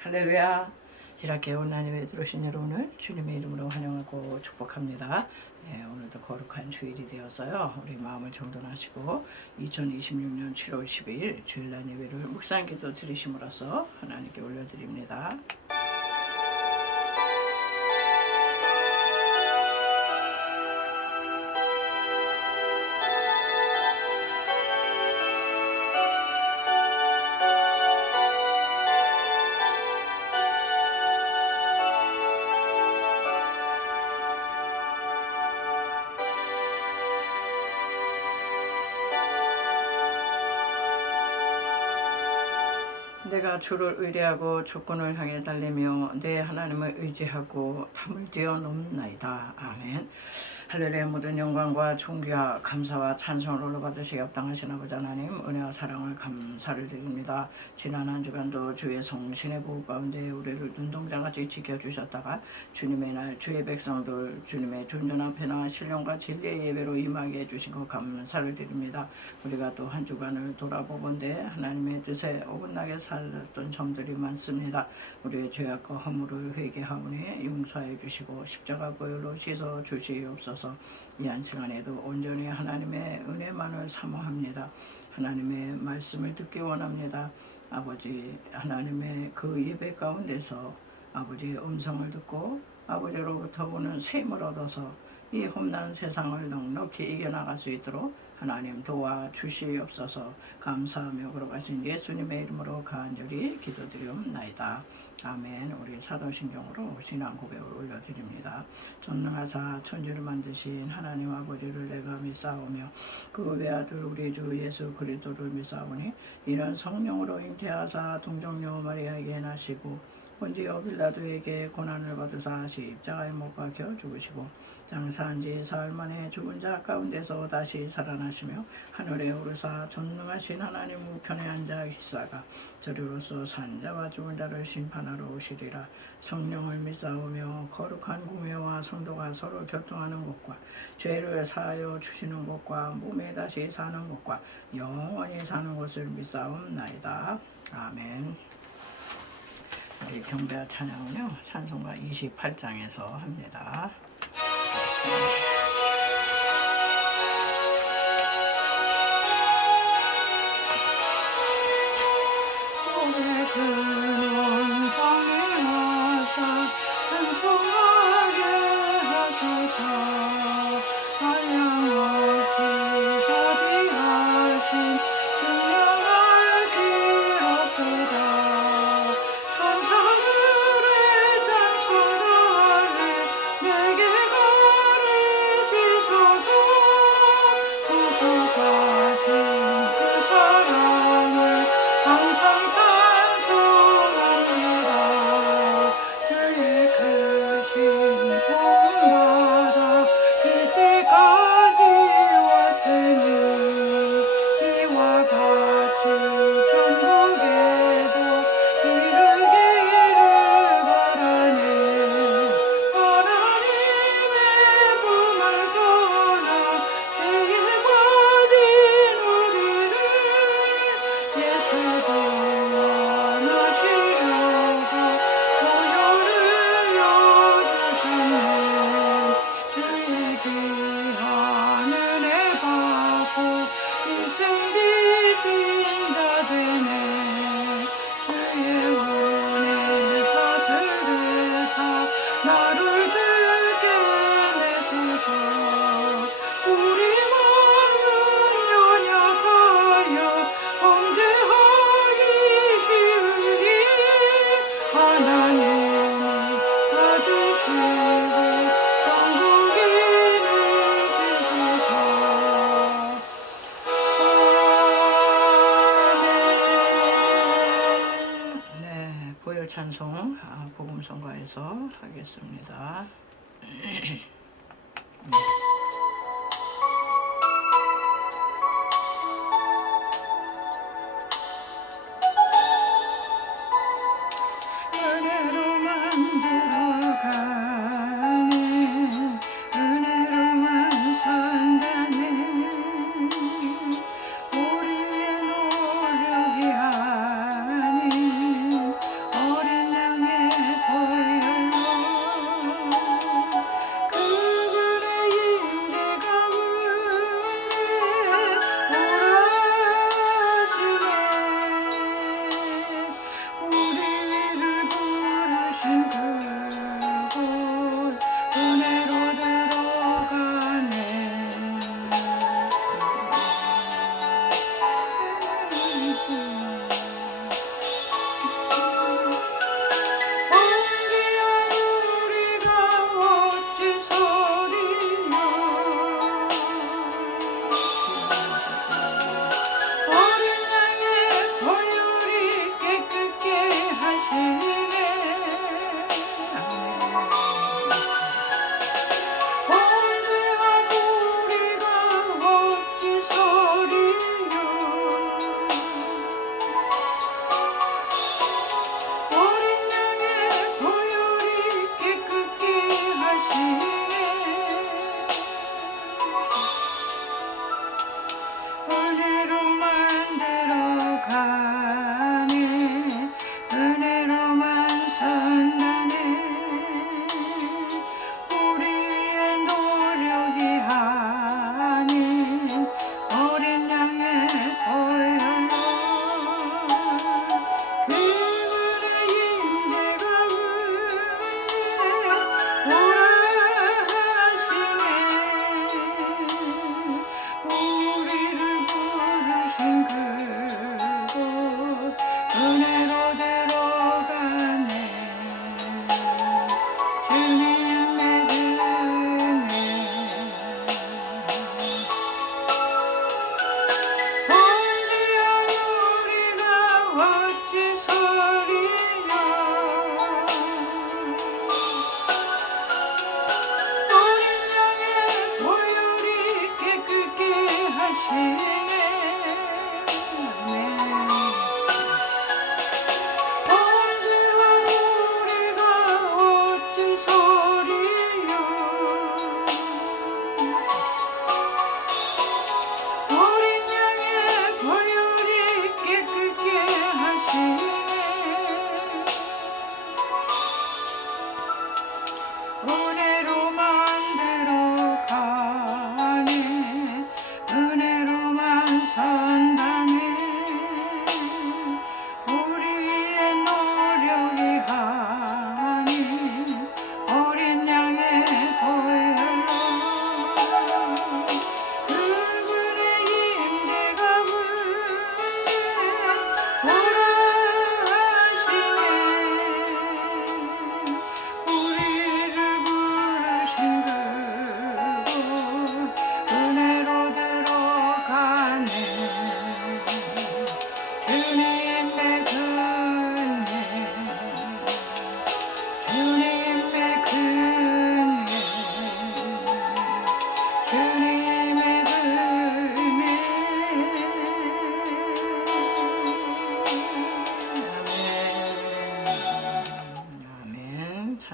할렐루야. 이렇게 온라인에 들어오신 여러분을 주님의 이름으로 환영하고 축복합니다. 오늘도 거룩한 주일이 되었어요. 우리 마음을 정돈하시고 2026년 7월 12일 주일날 예배를 묵상기도 드리심으로써 하나님께 올려드립니다. 내가 주를 의뢰하고 조건을 향해 달리며 내 하나님을 의지하고 담을 뛰어넘나이다. 아멘. 할렐루야. 모든 영광과 존귀와 감사와 찬송을 올려받으시기 합당하신 아버지 하나님, 은혜와 사랑을 감사를 드립니다. 지난 한 주간도 주의 성신의 보호 가운데 우리를 눈동자같이 지켜주셨다가 주님의 날 주의 백성들 주님의 존전 앞에나 신령과 진리의 예배로 임하게 해주신 것 감사를 드립니다. 우리가 또 한 주간을 돌아보건대 하나님의 뜻에 어긋나게 살았던 점들이 많습니다. 우리의 죄악과 허물을 회개하오니 용서해 주시고 십자가 보혈로 씻어 주시옵소서. 이 한 시간에도 온전히 하나님의 은혜만을 사모합니다. 하나님의 말씀을 듣기 원합니다. 아버지 하나님의 그 예배 가운데서 아버지의 음성을 듣고 아버지로부터 오는 셈을 얻어서 이 험난한 세상을 넉넉히 이겨나갈 수 있도록 하나님 도와주시옵소서. 감사하며 걸어가신 예수님의 이름으로 간절히 기도드리옵나이다. 아멘. 우리 사도신경으로 신앙 고백을 올려드립니다. 전능하사 천지를 만드신 하나님 아버지를 내가 믿사오며 그 외아들 우리 주 예수 그리스도를 믿사오니 이는 성령으로 잉태하사 동정녀 마리아에게 나시고 본디오 빌라도에게 고난을 받으사 십자가에 못 박혀 죽으시고 장사한 지 사흘 만에 죽은 자 가운데서 다시 살아나시며 하늘에 오르사 전능하신 하나님 우편에 앉아 계시다가 저리로서 산 자와 죽은 자를 심판하러 오시리라. 성령을 믿사오며 거룩한 공회와 성도가 서로 교통하는 것과 죄를 사하여 주시는 것과 몸에 다시 사는 것과 영원히 사는 것을 믿사옵나이다. 아멘. 우리 경배와 찬양은요 찬송가 28장에서 합니다. 오래 근원 방해하사 찬송하게 하소서. 한량없이 자비하신 증명할 길 없도다. 천사들의 찬송가를 내게 가르치소서. 구속하신 그 사랑을 항상 찬송합니다. 주의 크신 도움받아 이때까지 왔으니 이와 같이 천국에도 이르기를 바라네. 하나님의 품을 떠나 죄에 빠진 우리를 예수도 원하시려고 보혈을 여주셨네. 주의 귀한 은혜 받고 일생 빚진 자 되네. 주의 은혜 사슬 되사 나를 주께 내소서. 우리 마음은 연약하여 범죄하기 쉬우니 하나님이 받으시고 천국인을 주소서. 아멘. 네, 보혈 찬송 복음성가에서 하겠습니다. 은혜로 만들어가네. 은혜로만 산다네. 우리의 노력이 아닌 어린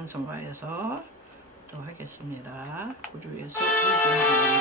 찬송가에서 또 하겠습니다. 우주에서 의지하는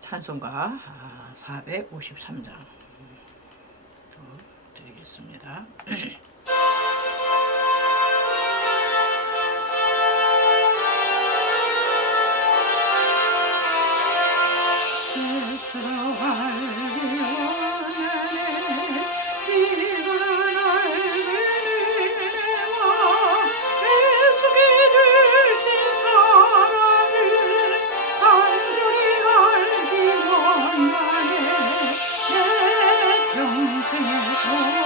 찬송가 453장 쭉 드리겠습니다. 스스로 알기 원하네 이거는 알게 내와 애쓰게 주신 사랑을 간절히 알기 원하네 내 평생의 소원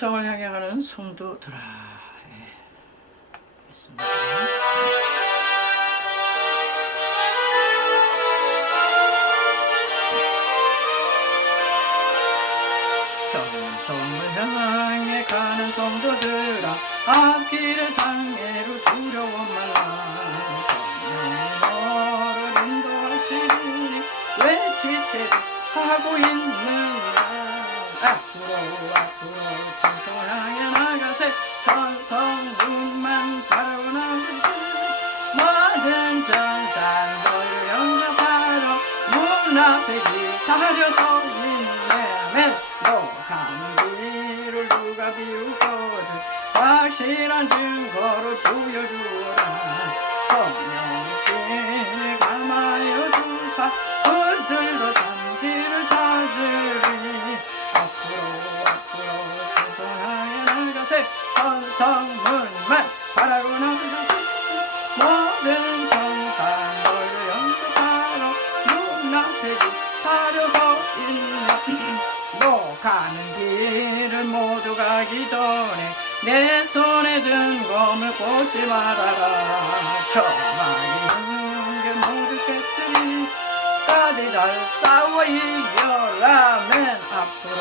천성을 향해 가는 성도들아. 예. 있습니다. 천성을 향해 가는 성도들아, 앞길을 장애로 두려워 말라. 성령이 너를 인도하시니 왜 지체하고 있느냐. 앞으로 천성을 향해 나가세. 천성문만 바라고 나가세. 모든 전산 너희를 영접하러 문 앞에 기다려 서 있네. 너 가는 길을 누가 비우거든 확실한 증거를 보여주라. 성령의 진을 감하여 주사 그들도 잔길을 찾으리. 앞으로 천성을 향해 나가세. 천성문만 바라고 나가세. 모든 천사 너희를 영접하러 문 앞에 기다려서 있네. 너 가는 길을 모두 가기 전에 내 손에 든 검을 꽂지 말아라. 저마이 있는 게 모두 깨뜨리 까지 잘 싸워 이겨라면. 앞으로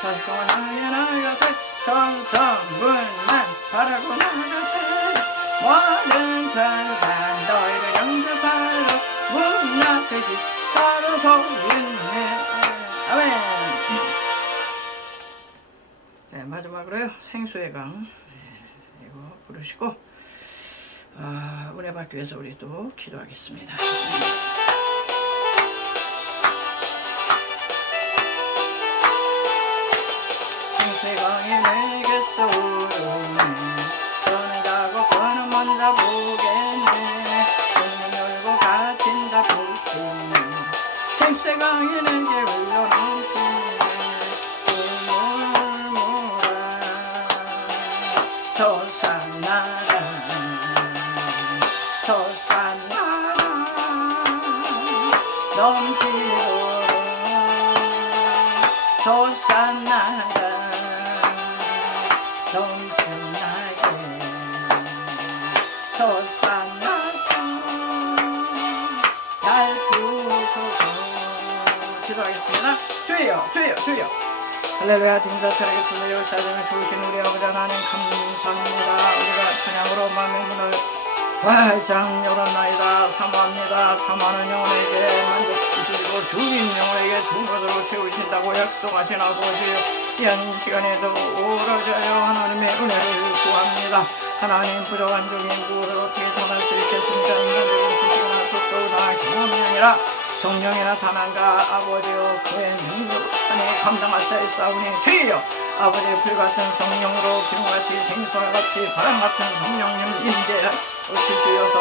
천성을 향해 나가세. 천성문만 바라고 나가세. 모든 천사 너희를 영접하러 문 앞에 기다려서 있네. 아멘. 네, 마지막으로요, 생수의 강. 네, 이거 부르시고 은혜 받기 위해서 우리 또 기도하겠습니다. 생수의 강이 내게서 흐르네. 저는 자고 그는 먼저 보겠네. 문을 열고 갇힌 자 볼 수 있네. 생수의 강이 내게 흘러넘치네. 물물 몰아 솟아나라. 솟아나라 넘치도록. 솟아나라 넘쳐나게. 솟아나서 날 부소서. 기도하겠습니다. 주여 할렐루야. 지금부터 살아계시는 역사장을 주신 우리 아버지 하나님 감사합니다. 우리가 찬양으로 마음의 문을 활짝 열었나이다. 사모합니다. 사모하는 영혼에게 만족 주시고 주인 영혼에게 좋은 것으로 채우신다고 약속하신 아버지요, 이 시간에도 오로자여 하나님의 은혜를 구합니다. 하나님 부족한 중인 무엇을 어떻게 전할 수 있겠습니까? 인간적인 지식이나 뜻도나 경험이 아니라 성령의 나타남과 아버지여 그의 능력 안에 감당하사옵사오니 주여 아버지의 불같은 성령으로 기름같이 생수와같이 바람같은 성령님 임재하여 주시어서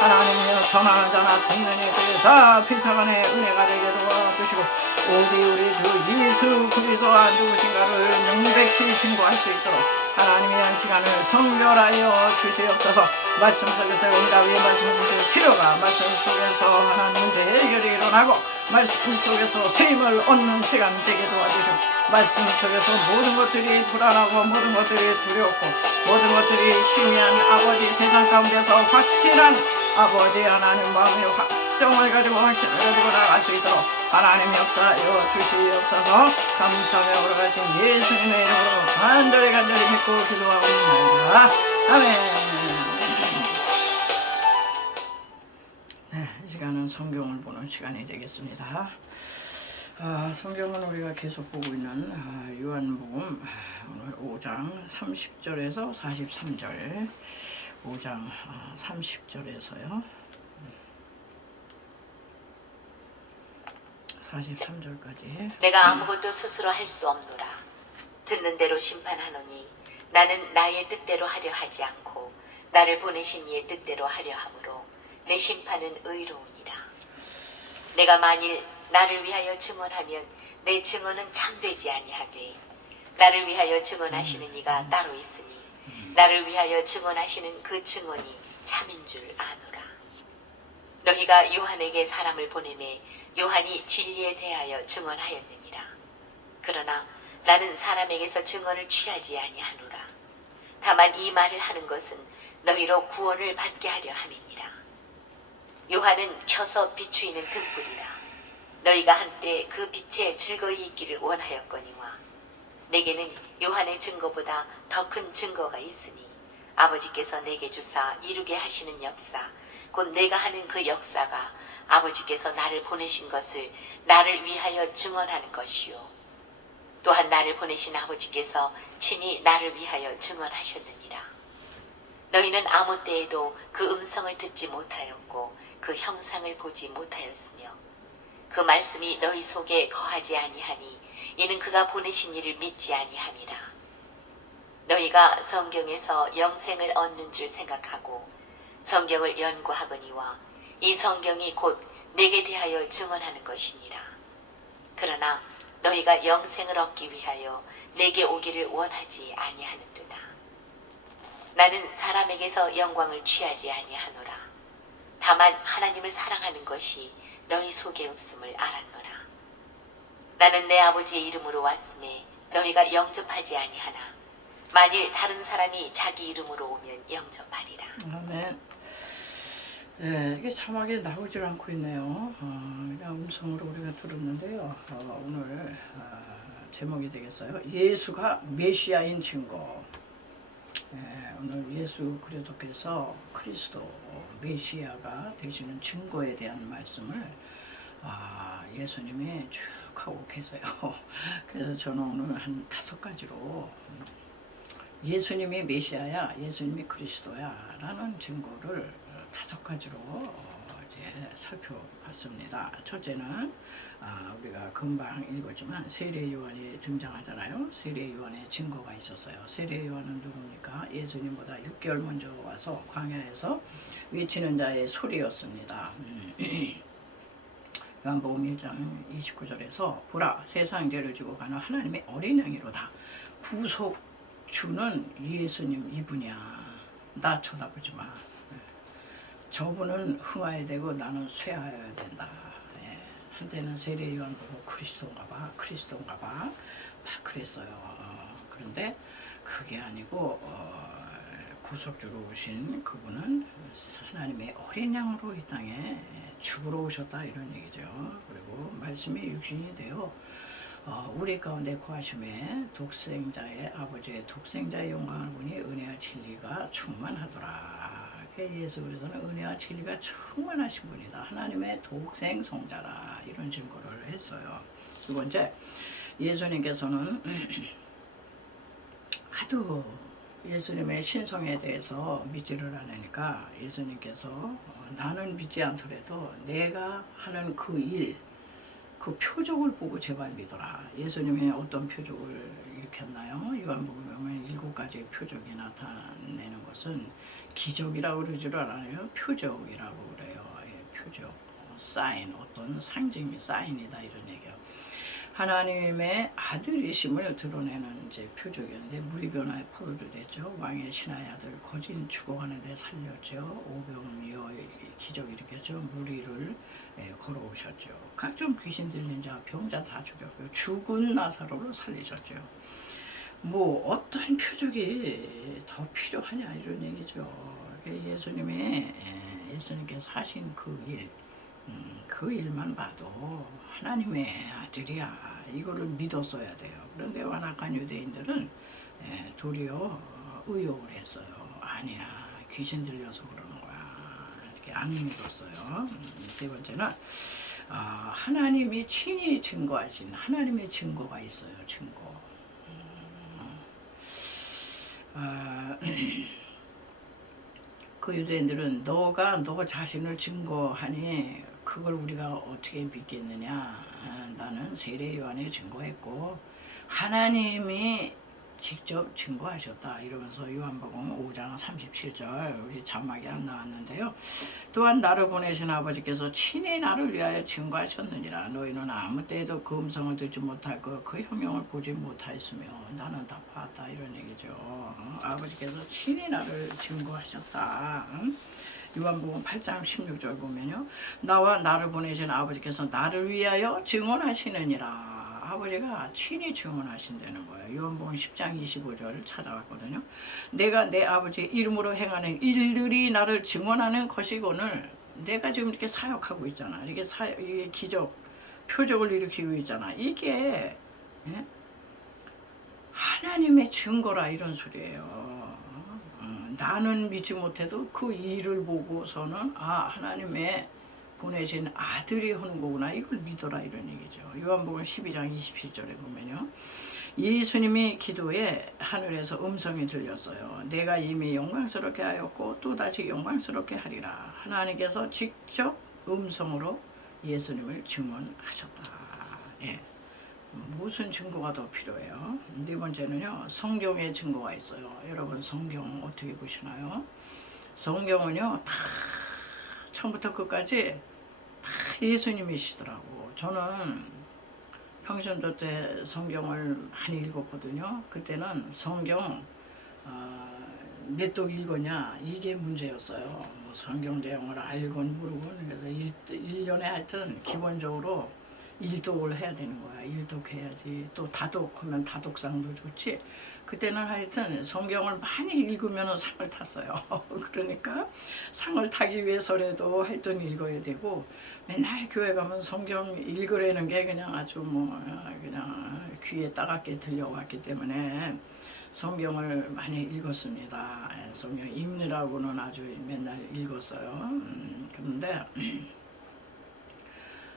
하나님이여 전하는 자나 듣는 이들 다 피차간의 은혜가 되게 도와주시고 오직 우리 주 예수 그리스도가 누구신가를 명백히 증거할 수 있도록 하나님의 한 시간을 성결하여 주시옵소서. 말씀 속에서 응답의 말씀 속에서 치료가, 말씀 속에서 하나님 문제 해결이 일어나고 말씀 속에서 세임을 얻는 시간 되게 도와주시고 말씀 속에서 모든 것들이 불안하고 모든 것들이 두렵고 모든 것들이 희미한 아버지 세상 가운데서 확실한 아버지 하나님 마음의 확정을 가지고 확신을 가지고 나갈 수 있도록 하나님 역사여 주시옵소서. 감사하며 오라가신 예수님의 이름으로 간절히 믿고 기도하고 있습니다. 아멘. 네, 이 시간은 성경을 보는 시간이 되겠습니다. 성경은 우리가 계속 보고 있는 요한복음 오늘 5장 30절에서 43절 5장 30절에서요 43절까지 내가 아무것도 스스로 할 수 없노라. 듣는 대로 심판하노니 나는 나의 뜻대로 하려 하지 않고 나를 보내신 이의 뜻대로 하려 하므로 내 심판은 의로우니라. 내가 만일 나를 위하여 증언하면 내 증언은 참되지 아니하되 나를 위하여 증언하시는 이가 따로 있으니 나를 위하여 증언하시는 그 증언이 참인 줄 아노라. 너희가 요한에게 사람을 보내매 요한이 진리에 대하여 증언하였느니라. 그러나 나는 사람에게서 증언을 취하지 아니하노라. 다만 이 말을 하는 것은 너희로 구원을 받게 하려 함이니라. 요한은 켜서 비추이는 등불이라. 너희가 한때 그 빛에 즐거이 있기를 원하였거니와 내게는 요한의 증거보다 더 큰 증거가 있으니 아버지께서 내게 주사 이루게 하시는 역사 곧 내가 하는 그 역사가 아버지께서 나를 보내신 것을 나를 위하여 증언하는 것이요 또한 나를 보내신 아버지께서 친히 나를 위하여 증언하셨느니라. 너희는 아무 때에도 그 음성을 듣지 못하였고 그 형상을 보지 못하였으며 그 말씀이 너희 속에 거하지 아니하니 이는 그가 보내신 이를 믿지 아니함이라. 너희가 성경에서 영생을 얻는 줄 생각하고 성경을 연구하거니와 이 성경이 곧 내게 대하여 증언하는 것이니라. 그러나 너희가 영생을 얻기 위하여 내게 오기를 원하지 아니하는도다. 나는 사람에게서 영광을 취하지 아니하노라. 다만 하나님을 사랑하는 것이 너희 속에 없음을 알았노라. 나는 내 아버지의 이름으로 왔음에 너희가 영접하지 아니하나 만일 다른 사람이 자기 이름으로 오면 영접하리라. 아멘. 예, 이게 자막이 나오질 않고 있네요. 그냥 음성으로 우리가 들었는데요. 오늘 제목이 되겠어요. 예수가 메시아인 증거. 예, 오늘 예수 그리스도께서 그리스도 메시아가 되시는 증거에 대한 말씀을 예수님이 쭉 하고 계세요. 그래서 저는 오늘 한 5가지로 예수님이 메시아야, 예수님이 그리스도야 라는 증거를 5가지로 이제 살펴봤습니다. 첫째는 우리가 금방 읽었지만 세례 요한이 등장하잖아요. 세례 요한의 증거가 있었어요. 세례 요한은 누굽니까? 예수님보다 6개월 먼저 와서 광야에서 외치는 자의 소리였습니다. 요한복음 1장 29절에서 보라 세상 죄를 지고 가는 하나님의 어린 양이로다. 구속 주는 예수님 이분이야. 나 쳐다보지 마. 저분은 흥하여야 되고 나는 쇠하여야 된다. 한때는 세례 요한 보고 그리스도인가 봐 막 그랬어요. 그런데 그게 아니고 구속주로 오신 그분은 하나님의 어린 양으로 이 땅에 죽으러 오셨다 이런 얘기죠. 그리고 말씀이 육신이 되어 우리 가운데 거하심에 독생자의 아버지의 독생자의 영광을 보니 은혜와 진리가 충만하더라. 예수 그리스도는 은혜와 진리가 충만하신 분이다. 하나님의 독생성자라 이런 증거를 했어요. 두 번째, 예수님께서는 하도 예수님의 신성에 대해서 믿지를 않으니까 예수님께서 나는 믿지 않더라도 내가 하는 그 일, 그 표적을 보고 제발 믿어라. 예수님이 어떤 표적을 일으켰나요? 요한복음에 보면 7가지의 표적이 나타내는 것은 기적이라고 그러지를 않아요. 표적이라고 그래요. 표적, 사인, 어떤 상징이 사인이다 이런 얘기예요. 하나님의 아들이심을 드러내는 이제 표적이었는데 물이 변화에 포도주 됐죠. 왕의 신하의 아들 거진 죽어가는데 살렸죠. 오병이어 기적 일으켰죠. 무리를 걸어오셨죠. 각종 귀신 들린 자, 병자 다 죽였고요. 죽은 나사로를 살리셨죠. 뭐 어떤 표적이 더 필요하냐 이런 얘기죠. 예수님께서 하신 그 일, 그 일만 봐도 하나님의 아들이야 이거를 믿었어야 돼요. 그런데 완악한 유대인들은 도리어 의혹을 했어요. 아니야 귀신 들려서 그러는 거야 이렇게 안 믿었어요. 세 번째는 하나님이 친히 증거하신 하나님의 증거가 있어요. 증거. 그 유대인들은 너가 너 자신을 증거하니 그걸 우리가 어떻게 믿겠느냐. 나는 세례 요한이 증거했고 하나님이 직접 증거하셨다 이러면서 요한복음 5장 37절 우리 자막이 안 나왔는데요. 또한 나를 보내신 아버지께서 친히 나를 위하여 증거하셨느니라. 너희는 아무 때에도 그 음성을 듣지 못하고 그 형용을 보지 못하였으며 나는 다 봤다 이런 얘기죠. 아버지께서 친히 나를 증거하셨다. 요한복음 8장 16절 보면요. 나와 나를 보내신 아버지께서 나를 위하여 증언하시느니라. 아버지가 친히 증언하신다는 거예요. 요한복음 10장 25절 찾아왔거든요. 내가 내 아버지 이름으로 행하는 일들이 나를 증언하는 것이거늘 내가 지금 이렇게 사역하고 있잖아. 이게 기적, 표적을 일으키고 있잖아. 이게 예? 하나님의 증거라 이런 소리예요. 나는 믿지 못해도 그 일을 보고서는 하나님의 보내신 아들이 하는 거구나 이걸 믿어라 이런 얘기죠. 요한복음 12장 27절에 보면요. 예수님이 기도에 하늘에서 음성이 들렸어요. 내가 이미 영광스럽게 하였고 또다시 영광스럽게 하리라. 하나님께서 직접 음성으로 예수님을 증언하셨다. 예. 무슨 증거가 더 필요해요? 네 번째는요. 성경의 증거가 있어요. 여러분 성경 어떻게 보시나요? 성경은요. 다 처음부터 끝까지 다 예수님이시더라고. 저는 평신도 때 성경을 많이 읽었거든요. 그때는 성경 몇 독 읽었냐 이게 문제였어요. 뭐 성경 내용을 알건 모르건 그래서 1년에 하여튼 기본적으로 일독을 해야 되는 거야. 일독해야지. 또 다독하면 다독상도 좋지. 그때는 하여튼 성경을 많이 읽으면 상을 탔어요. 그러니까 상을 타기 위해서라도 하여튼 읽어야 되고 맨날 교회 가면 성경 읽으라는 게 그냥 아주 뭐 그냥 귀에 따갑게 들려왔기 때문에 성경을 많이 읽었습니다. 성경 읽느라고는 아주 맨날 읽었어요. 그런데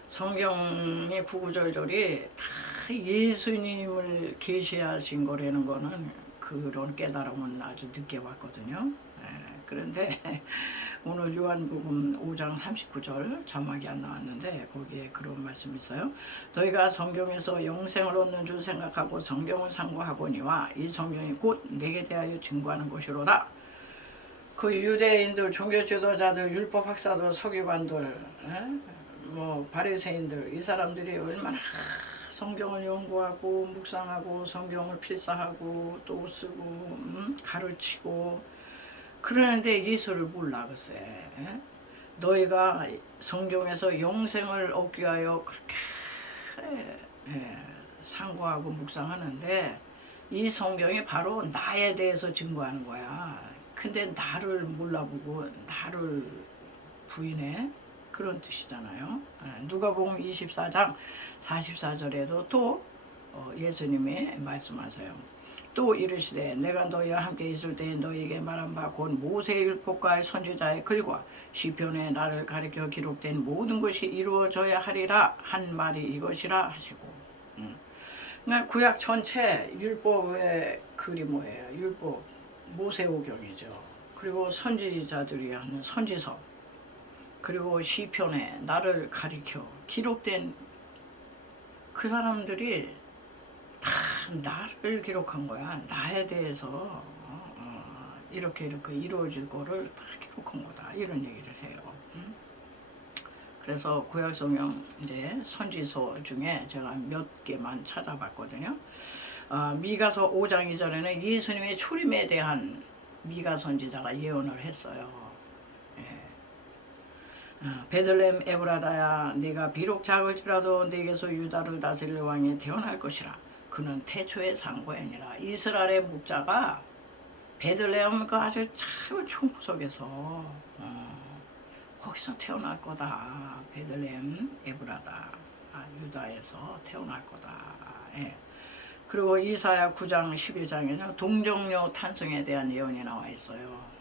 성경의 구구절절이 다 예수님을 계시하신 거라는 거는 그런 깨달음은 아주 늦게 왔거든요. 그런데 오늘 요한복음 5장 39절 자막이 안 나왔는데 거기에 그런 말씀이 있어요. 너희가 성경에서 영생을 얻는 줄 생각하고 성경을 상고하거니와 이 성경이 곧 내게 대하여 증거하는 것이로다. 그 유대인들, 종교 지도자들, 율법 학사들, 서기관들, 뭐 바리새인들 이 사람들이 얼마나 성경을 연구하고 묵상하고 성경을 필사하고 또 쓰고 가르치고 그러는데 예수를 몰라 글쎄. 너희가 성경에서 영생을 얻기 위하여 그렇게 상고하고 묵상하는데 이 성경이 바로 나에 대해서 증거하는 거야. 근데 나를 몰라보고 나를 부인해. 그런 뜻이잖아요. 누가복음 24장 44절에도 또 예수님이 말씀하세요. 또 이르시되 내가 너희와 함께 있을 때 너희에게 말한 바 곧 모세의 율법과 선지자의 글과 시편에 나를 가리켜 기록된 모든 것이 이루어져야 하리라 한 말이 이것이라 하시고. 그러니까 구약 전체 율법의 글이 뭐예요? 율법 모세오경이죠. 그리고 선지자들이 하는 선지서 그리고 시편에 나를 가리켜 기록된 그 사람들이 다 나를 기록한 거야. 나에 대해서 이렇게 이루어질 거를 다 기록한 거다. 이런 얘기를 해요. 그래서 구약성경 이제 선지서 중에 제가 몇 개만 찾아봤거든요. 미가서 5장 2절에는 예수님의 초림에 대한 미가 선지자가 예언을 했어요. 베들레헴 에브라다야 네가 비록 작을지라도 네게서 유다를 다스릴 왕이 태어날 것이라. 그는 태초의 상고아니라. 이스라엘의 목자가 베들레헴 그 아주 작은 총구석에서 거기서 태어날 거다. 베들레헴 에브라다 유다에서 태어날 거다. 그리고 이사야 9장 11장에는 동정녀 탄생에 대한 예언이 나와 있어요.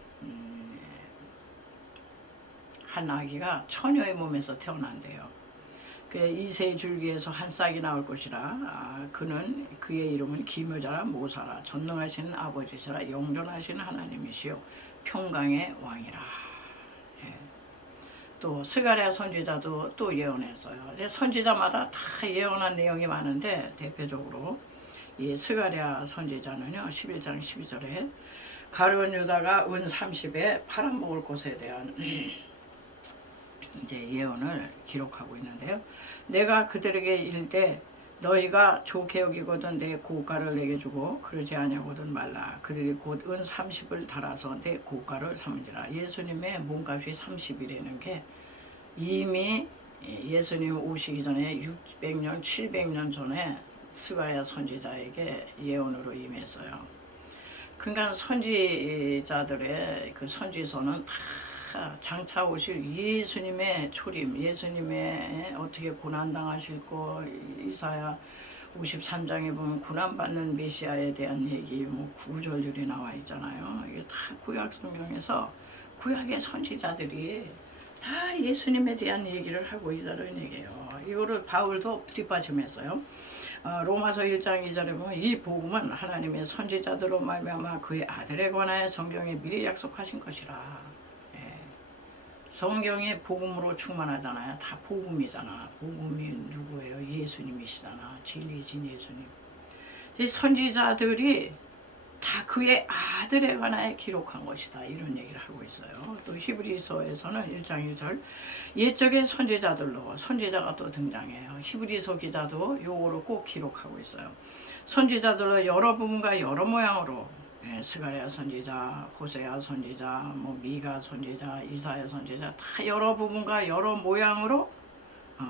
한 아기가 처녀의 몸에서 태어난대요. 이새의 줄기에서 한 싹이 나올 것이라. 그는 그의 이름은 기묘자라 모사라 전능하신 아버지시라 영존하신 하나님이시요 평강의 왕이라. 또 스가랴 선지자도 또 예언했어요. 이제 선지자마다 다 예언한 내용이 많은데 대표적으로 이 스가랴 선지자는요 11장 12절에 가룟 유다가 은 30에 팔아먹을 것에 대한 이제 예언을 기록하고 있는데요. 내가 그들에게 이르되 너희가 좋게 여기거든 내 고가를 내게 주고 그러지 아니하거든 말라. 그들이 곧 은 30을 달아서 내 고가를 삼으리라. 예수님의 몸값이 30이라는 게 이미 예수님 오시기 전에 600년 700년 전에 스가랴 선지자에게 예언으로 임했어요. 그러니까 선지자들의 그 선지서는 다 장차 오실 예수님의 초림, 예수님의 어떻게 고난당하실 거, 이사야 53장에 보면 고난받는 메시아에 대한 얘기, 뭐 구절들이 나와 있잖아요. 이게 다 구약 성경에서 구약의 선지자들이 다 예수님에 대한 얘기를 하고 있다는 얘기예요. 이거를 바울도 뒷받침했어요. 로마서 1장 2절에 보면 이 복음은 하나님의 선지자들로 말미암아 그의 아들에 관하여 성경에 미리 약속하신 것이라. 예. 성경이 복음으로 충만하잖아요. 다 복음이잖아. 복음이 누구예요? 예수님이시잖아. 진리신 예수님. 이 선지자들이 다 그의 아들에 관하여 기록한 것이다. 이런 얘기를 하고 있어요. 또 히브리서에서는 1장 1절 옛적의 선지자들로 선지자가 또 등장해요. 히브리서 기자도 요거를 꼭 기록하고 있어요. 선지자들로 여러 부분과 여러 모양으로 스가랴 선지자, 호세아 선지자, 뭐 미가 선지자, 이사야 선지자 다 여러 부분과 여러 모양으로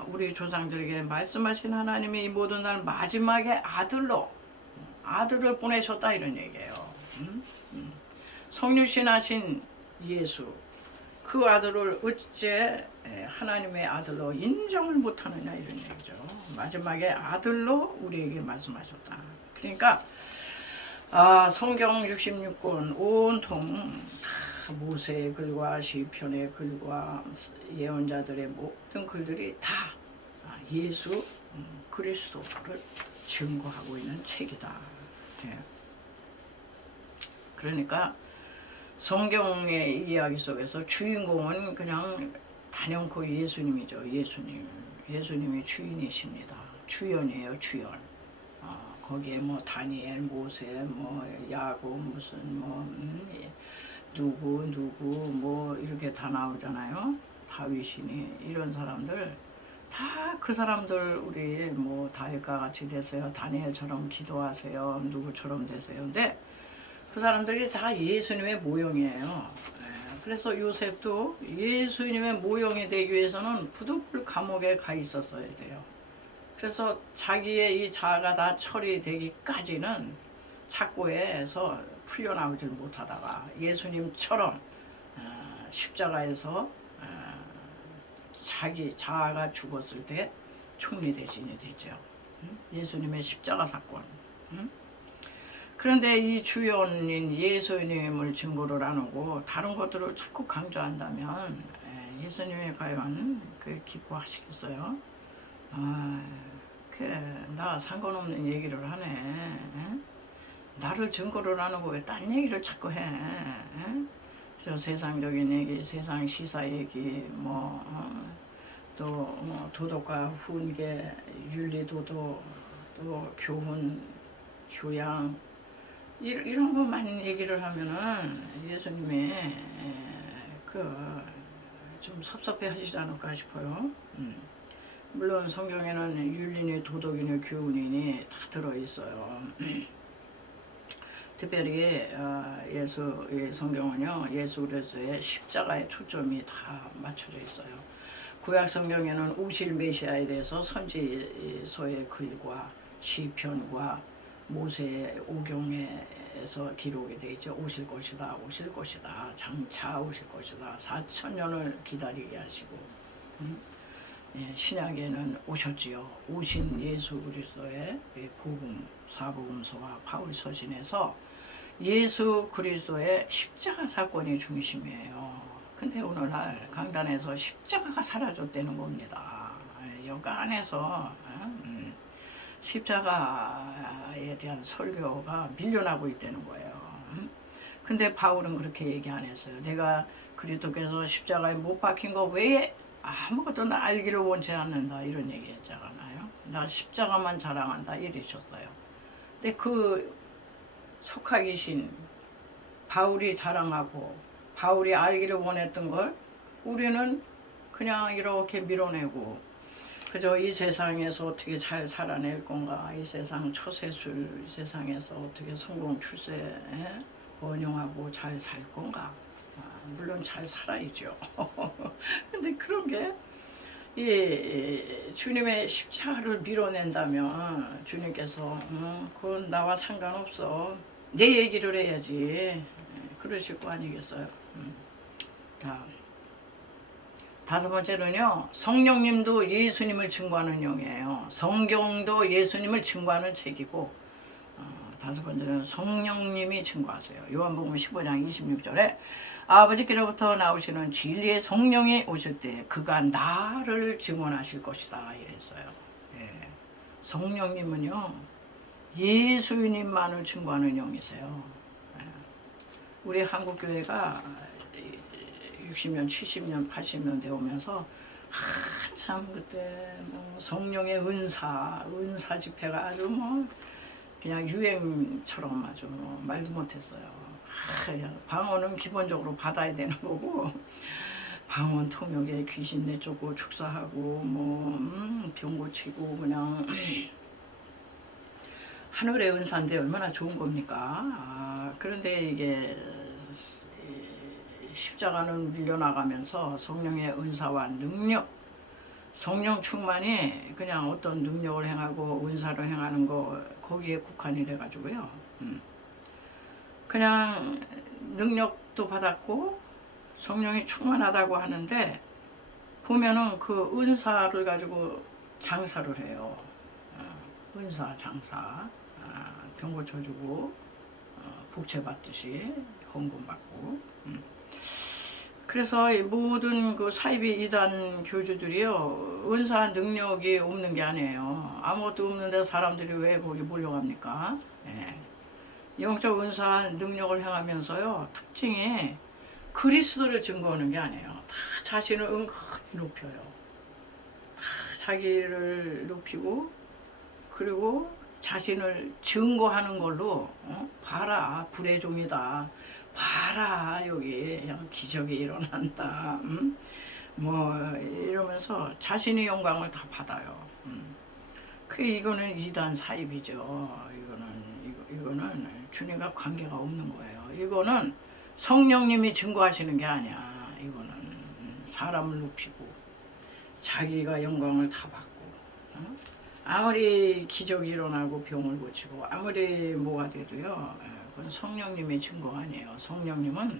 우리 조상들에게 말씀하신 하나님이 이 모든 날 마지막에 아들을 보내셨다 이런 얘기예요. 성육신하신 예수 그 아들을 어째 하나님의 아들로 인정을 못하느냐 이런 얘기죠. 마지막에 아들로 우리에게 말씀하셨다. 그러니까 성경 66권 온통 다 모세의 글과 시편의 글과 예언자들의 모든 글들이 다 예수 그리스도를 증거하고 있는 책이다. 예. 그러니까 성경의 이야기 속에서 주인공은 그냥 단연코 예수님이죠. 예수님이 주인이십니다. 주연이에요. 주연. 거기에 뭐 다니엘, 모세, 뭐 야곱 무슨 누구 뭐 이렇게 다 나오잖아요. 다윗이니 이런 사람들 다 그 사람들 우리 뭐 다윗과 같이 되세요. 다니엘처럼 기도하세요. 누구처럼 되세요. 근데 그 사람들이 다 예수님의 모형이에요. 그래서 요셉도 예수님의 모형이 되기 위해서는 부득불 감옥에 가 있었어야 돼요. 그래서 자기의 이 자아가 다 처리되기까지는 착고에서 풀려나오질 못하다가 예수님처럼 십자가에서 자기 자아가 죽었을 때 총리대신이 되죠. 예수님의 십자가 사건. 그런데 이 주연인 예수님을 증거를 안 하고 다른 것들을 자꾸 강조한다면 예수님이 과연 기뻐하시겠어요? 나 상관없는 얘기를 하네. 나를 증거를 안 하고 왜 딴 얘기를 자꾸 해? 저 세상적인 얘기, 세상 시사 얘기, 또 도덕과 훈계, 윤리도덕, 또 교훈, 교양 이런 것만 얘기를 하면은 예수님이 좀 섭섭해 하시지 않을까 싶어요. 물론 성경에는 윤리니 도덕이니 교훈이니 다 들어있어요. 특별히 성경은요 예수 그리스도의 십자가의 초점이 다 맞춰져 있어요. 구약 성경에는 오실 메시아에 대해서 선지서의 글과 시편과 모세의 오경에서 기록이 되어 있죠. 오실 것이다, 장차 오실 것이다, 4,000년을 기다리게 하시고 신약에는 오셨지요. 오신 예수 그리스도의 복음, 사복음서와 바울 서신에서 예수 그리스도의 십자가 사건이 중심이에요. 근데 오늘날 강단에서 십자가가 사라졌다는 겁니다. 여간에서 십자가에 대한 설교가 밀려나고 있다는 거예요. 근데 바울은 그렇게 얘기 안 했어요. 내가 그리스도께서 십자가에 못 박힌 거 외에 아무것도 나 알기를 원치 않는다 이런 얘기 했잖아요. 나 십자가만 자랑한다 이러셨어요. 근데 그 속하기신 바울이 자랑하고 바울이 알기를 원했던 걸 우리는 그냥 이렇게 밀어내고 그저 이 세상에서 어떻게 잘 살아낼 건가, 이 세상 처세술, 이 세상에서 어떻게 성공 출세 번영하고 잘 살 건가. 물론 잘 살아야죠. 근데 그런 게 이 주님의 십자가를 밀어낸다면 주님께서 그건 나와 상관없어. 내 얘기를 해야지. 그러실 거 아니겠어요. 다섯 번째는요. 성령님도 예수님을 증거하는 영이에요. 성경도 예수님을 증거하는 책이고 다섯 번째는 성령님이 증거하세요. 요한복음 15장 26절에 아버지께로부터 나오시는 진리의 성령이 오실 때 그가 나를 증언하실 것이다 이랬어요. 예. 성령님은요 예수님만을 증거하는 영이세요. 예. 우리 한국교회가 60년, 70년, 80년대 오면서 한참 그때 뭐 성령의 은사 집회가 아주 뭐 그냥 유행처럼 아주 뭐 말도 못했어요. 방언은 기본적으로 받아야 되는 거고 방언 통역에 귀신 내쫓고 축사하고 뭐 병 고치고 그냥 하늘의 은사인데 얼마나 좋은 겁니까? 그런데 이게 십자가는 밀려나가면서 성령의 은사와 능력, 성령 충만이 그냥 어떤 능력을 행하고 은사를 행하는 거 거기에 국한이 돼가지고요. 그냥 능력도 받았고 성령이 충만하다고 하는데 보면은 그 은사를 가지고 장사를 해요. 은사 장사, 병 고쳐주고 복채 받듯이 헌금 받고. 그래서 모든 그 사이비 이단 교주들이요 은사 능력이 없는 게 아니에요. 아무것도 없는데 사람들이 왜 거기 몰려갑니까? 예. 영적 은사 능력을 행하면서요 특징이 그리스도를 증거하는 게 아니에요. 다 자신을 은근히 높여요. 다 자기를 높이고 그리고 자신을 증거하는 걸로 봐라 불의 종이다. 봐라 여기 기적이 일어난다. 뭐 이러면서 자신의 영광을 다 받아요. 이거는 이단 사입이죠. 이거는 주님과 관계가 없는 거예요. 이거는 성령님이 증거하시는 게 아니야. 이거는 사람을 높이고 자기가 영광을 다 받고 아무리 기적이 일어나고 병을 고치고 아무리 뭐가 돼도요 그건 성령님의 증거 아니에요. 성령님은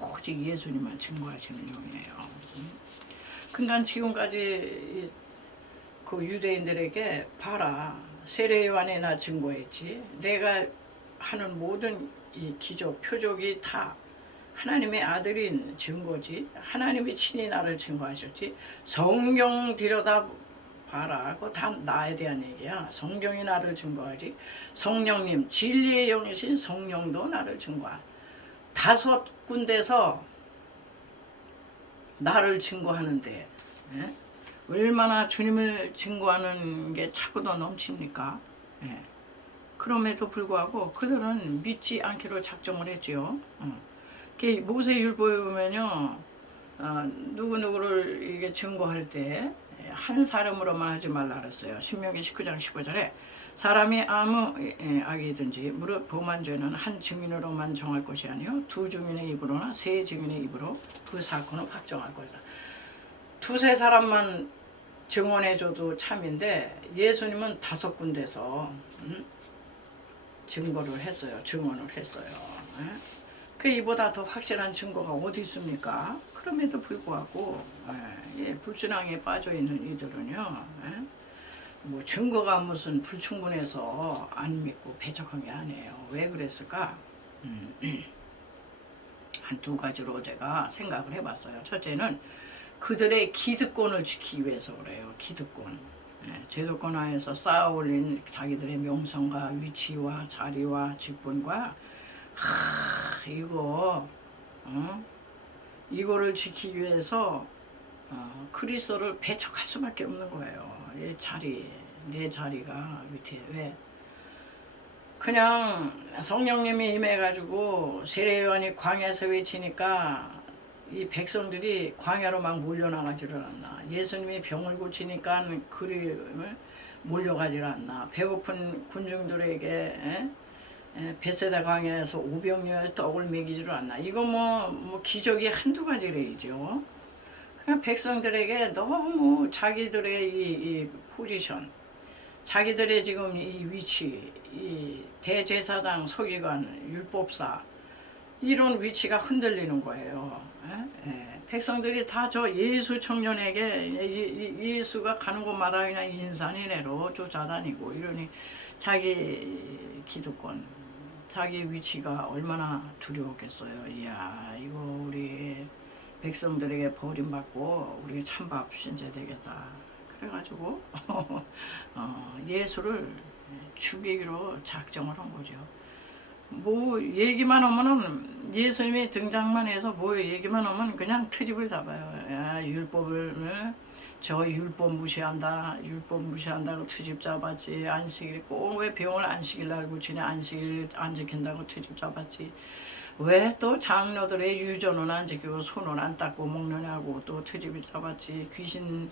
오직 예수님만 증거하시는 영이에요. 그러니까 지금까지 그 유대인들에게 봐라 세례 요한이 나 증거했지. 내가 하는 모든 이 기적 표적이 다 하나님의 아들인 증거지. 하나님이 친히 나를 증거하셨지. 성경 들여다 봐라. 그거 다 나에 대한 얘기야. 성경이 나를 증거하지. 성령님 진리의 영이신 성령도 나를 증거하. 5 군데서 나를 증거하는데 예? 얼마나 주님을 증거하는 게 차고도 넘칩니까? 예. 그럼에도 불구하고 그들은 믿지 않기로 작정을 했죠. 모세율법에 보면요, 누구누구를 이게 증거할 때 한 사람으로만 하지 말라 그랬어요. 신명기 19장 15절에 사람이 아무 악이든지 무릇 범한 죄는 한 증인으로만 정할 것이 아니요 2 증인의 입으로나 3 증인의 입으로 그 사건을 확정할 것이다. 2-3 사람만 증언해줘도 참인데 예수님은 5 군데서 증거를 했어요. 증언을 했어요. 이보다 더 확실한 증거가 어디 있습니까? 그럼에도 불구하고 불신앙에 빠져있는 이들은요 뭐 증거가 무슨 불충분해서 안 믿고 배척한 게 아니에요. 왜 그랬을까? 한 2가지로 제가 생각을 해봤어요. 첫째는 그들의 기득권을 지키기 위해서 그래요. 기득권. 제도권 하에서 쌓아올린 자기들의 명성과 위치와 자리와 직분과 이거를 지키기 위해서 그리스도를 배척할 수밖에 없는 거예요. 내 자리가 밑에 왜? 그냥 성령님이 임해가지고 세례요한이 광야에서 외치니까 이 백성들이 광야로 막 몰려나가지를 않나. 예수님이 병을 고치니까 그리 몰려가지를 않나. 배고픈 군중들에게 베세다 광야에서 500여의 떡을 먹이지를 않나. 이거 뭐 기적이 한두 가지래이죠. 그냥 백성들에게 너무 자기들의 이 포지션, 자기들의 지금 이 위치, 이 대제사장, 서기관, 율법사 이런 위치가 흔들리는 거예요. 백성들이 다 저 예수 청년에게 예수가 가는 곳마다 그냥 인산인해로 쫓아다니고 이러니 자기 기득권, 자기 위치가 얼마나 두려웠겠어요. 이야, 이거 우리 백성들에게 버림받고 우리 찬밥 신세 되겠다. 그래가지고 예수를 죽이기로 작정을 한 거죠. 뭐 얘기만 하면은 예수님이 등장만 해서 뭐 얘기만 하면 그냥 트집을 잡아요. 야, 율법을 저 율법 무시한다, 율법 무시한다고 트집 잡았지. 안식일 꼭 왜 병을 안식일 날 고치냐, 안식일 안 지킨다고 트집 잡았지. 왜 또 장로들의 유전은 안 지키고 손을 안 닦고 먹느냐고 또 트집을 잡았지. 귀신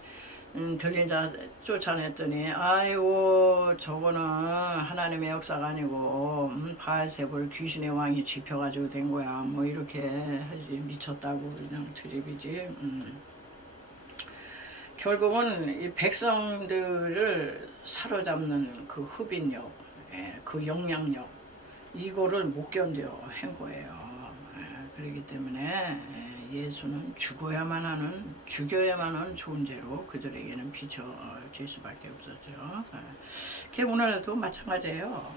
들린 자 쫓아냈더니 아이고 저거는 하나님의 역사가 아니고 바알세불 귀신의 왕이 쥐혀가지고 된 거야. 뭐 이렇게 하지. 미쳤다고 그냥 트집이지. 결국은 이 백성들을 사로잡는 그 흡인력, 그 영향력 이거를 못 견뎌 한 거예요. 그렇기 때문에 예수는 죽여야만 하는 존재로 그들에게는 비춰질 수밖에 없었죠. 오늘도 마찬가지예요.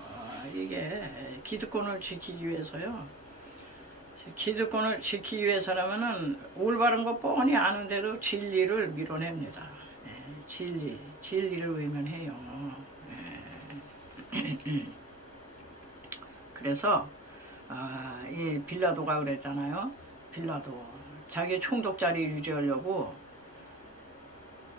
이게 기득권을 지키기 위해서요. 기득권을 지키기 위해서라면은 올바른 거 뻔히 아는데도 진리를 밀어냅니다. 진리를 외면해요. 그래서 이 빌라도가 그랬잖아요. 빌라도 자기 총독자리 유지하려고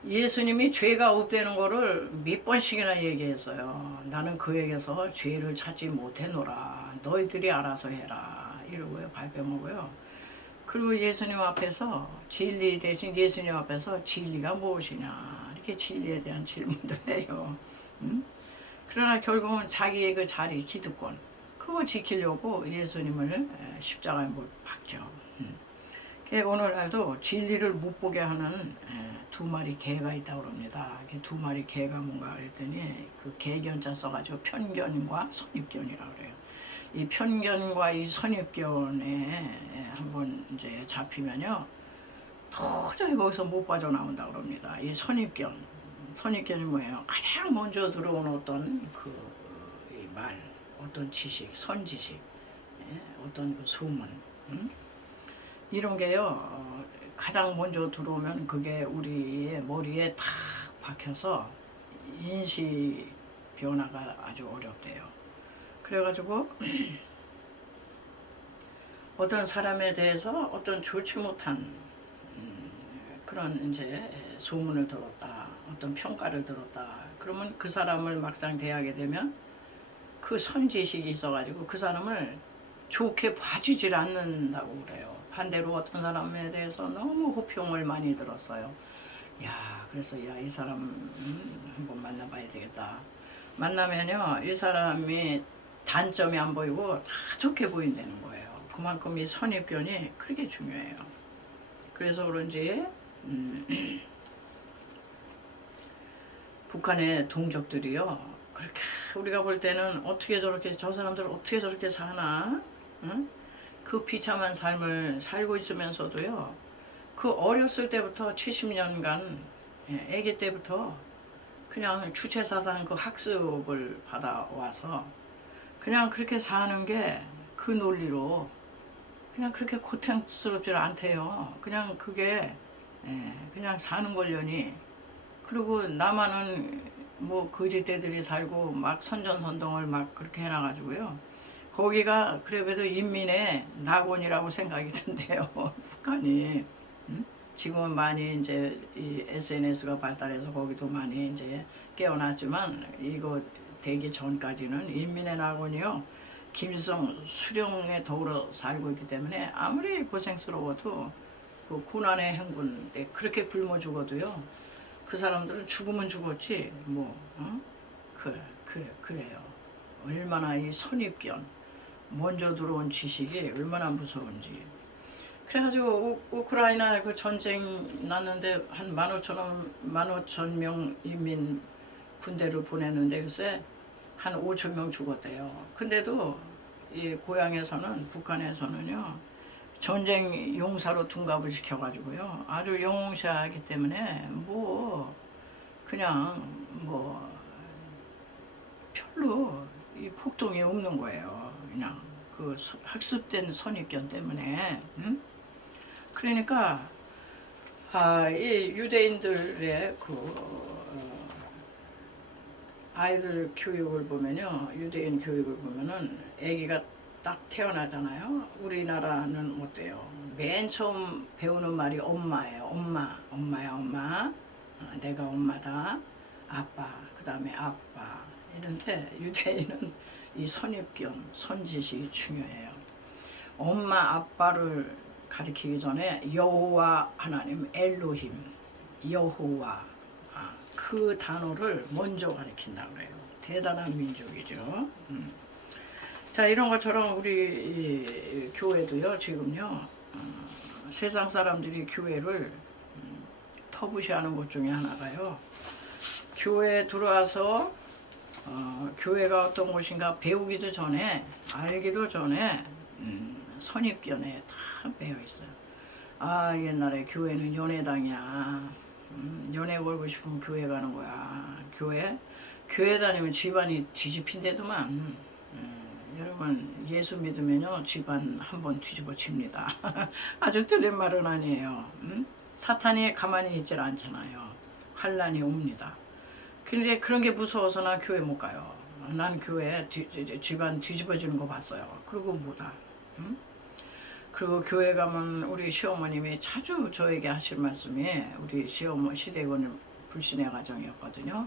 예수님이 죄가 없다는 거를 몇 번씩이나 얘기했어요. 나는 그에게서 죄를 찾지 못했노라. 너희들이 알아서 해라. 이러고요. 발뺌하고요. 그리고 예수님 앞에서 진리 대신 예수님 앞에서 진리가 무엇이냐 이렇게 진리에 대한 질문도 해요. 그러나 결국은 자기의 그 자리 기득권 그거 지키려고 예수님을 십자가에 못 박죠. 오늘날도 진리를 못 보게 하는 두 마리 개가 있다고 그럽니다. 두 마리 개가 뭔가 그랬더니 그 개견자 써가지고 편견과 선입견이라고 그래요. 이 편견과 이 선입견에 한번 이제 잡히면요 도저히 거기서 못 빠져나온다고 그럽니다. 이 선입견이 뭐예요? 가장 먼저 들어온 어떤 이 말, 어떤 지식, 선지식, 어떤 그 소문, 이런 게요 가장 먼저 들어오면 그게 우리의 머리에 탁 박혀서 인식 변화가 아주 어렵대요. 그래가지고 어떤 사람에 대해서 어떤 좋지 못한 그런 이제 소문을 들었다, 어떤 평가를 들었다. 그러면 그 사람을 막상 대하게 되면 그 선지식이 있어가지고 그 사람을 좋게 봐주질 않는다고 그래요. 반대로 어떤 사람에 대해서 너무 호평을 많이 들었어요. 그래서 이 사람 한번 만나봐야 되겠다. 만나면요 이 사람이 단점이 안 보이고 다 좋게 보인다는 거예요. 그만큼 이 선입견이 그렇게 중요해요. 그래서 그런지 북한의 동족들이요 그렇게 우리가 볼 때는 어떻게 저렇게 저 사람들 어떻게 저렇게 사나, 응? 그 비참한 삶을 살고 있으면서도요 그 어렸을 때부터 70년간 아기 때부터 그냥 주체사상 그 학습을 받아와서 그냥 그렇게 사는 게 그 논리로 그냥 그렇게 고통스럽지 않대요. 그냥 그게 그냥 사는 걸려니. 그리고 남한은 뭐 거지대들이 살고 막 선전선동을 막 그렇게 해놔가지고요. 거기가 그래도 인민의 낙원이라고 생각이 든대요. 북한이. 지금은 많이 이제 이 SNS가 발달해서 거기도 많이 이제 깨어났지만 이거 되기 전까지는 인민의 낙원이요. 김일성 수령에 더불어 살고 있기 때문에 아무리 고생스러워도 그 고난의 행군 때 그렇게 굶어 죽어도요. 그 사람들은 죽으면 죽었지 그래요. 얼마나 이 선입견 먼저 들어온 지식이 얼마나 무서운지. 그래가지고 우크라이나 그 전쟁 났는데 한 15,000명 이민 군대를 보냈는데 글쎄 한 5,000명 죽었대요. 근데도 이 고향에서는 북한에서는요 전쟁 용사로 둔갑을 시켜가지고요 아주 영웅시하기 때문에 뭐 그냥 뭐 별로 이 폭동이 없는 거예요. 그냥 그 학습된 선입견 때문에. 그러니까 이 유대인들의 그 아이들 교육을 보면요, 유대인 교육을 보면은 아기가 딱 태어나잖아요. 우리나라는 어때요? 맨 처음 배우는 말이 엄마예요. 엄마야, 엄마. 내가 엄마다. 아빠, 그 다음에 아빠. 이런데 유대인은 이 선입견, 선지식이 중요해요. 엄마, 아빠를 가리키기 전에 여호와 하나님, 엘로힘, 여호와 그 단어를 먼저 가리킨다고 그래요. 대단한 민족이죠. 자, 이런 것처럼 우리 교회도요 지금요 세상 사람들이 교회를 터부시하는 것 중에 하나가요 교회에 들어와서 교회가 어떤 곳인가 배우기도 전에 알기도 전에 선입견에 다 매여 있어요. 아, 옛날에 교회는 연애당이야. 연애 걸고 싶으면 교회 가는 거야. 교회 다니면 집안이 뒤집힌데도만. 여러분 예수 믿으면요 집안 한번 뒤집어집니다. 아주 틀린 말은 아니에요. 사탄이 가만히 있질 않잖아요. 환란이 옵니다. 근데 그런 게 무서워서 나 교회 못 가요. 난 교회 집안 뒤집어지는 거 봤어요. 그리고 뭐다. 그리고 교회 가면 우리 시어머님이 자주 저에게 하실 말씀이 우리 시댁은 불신의 가정이었거든요.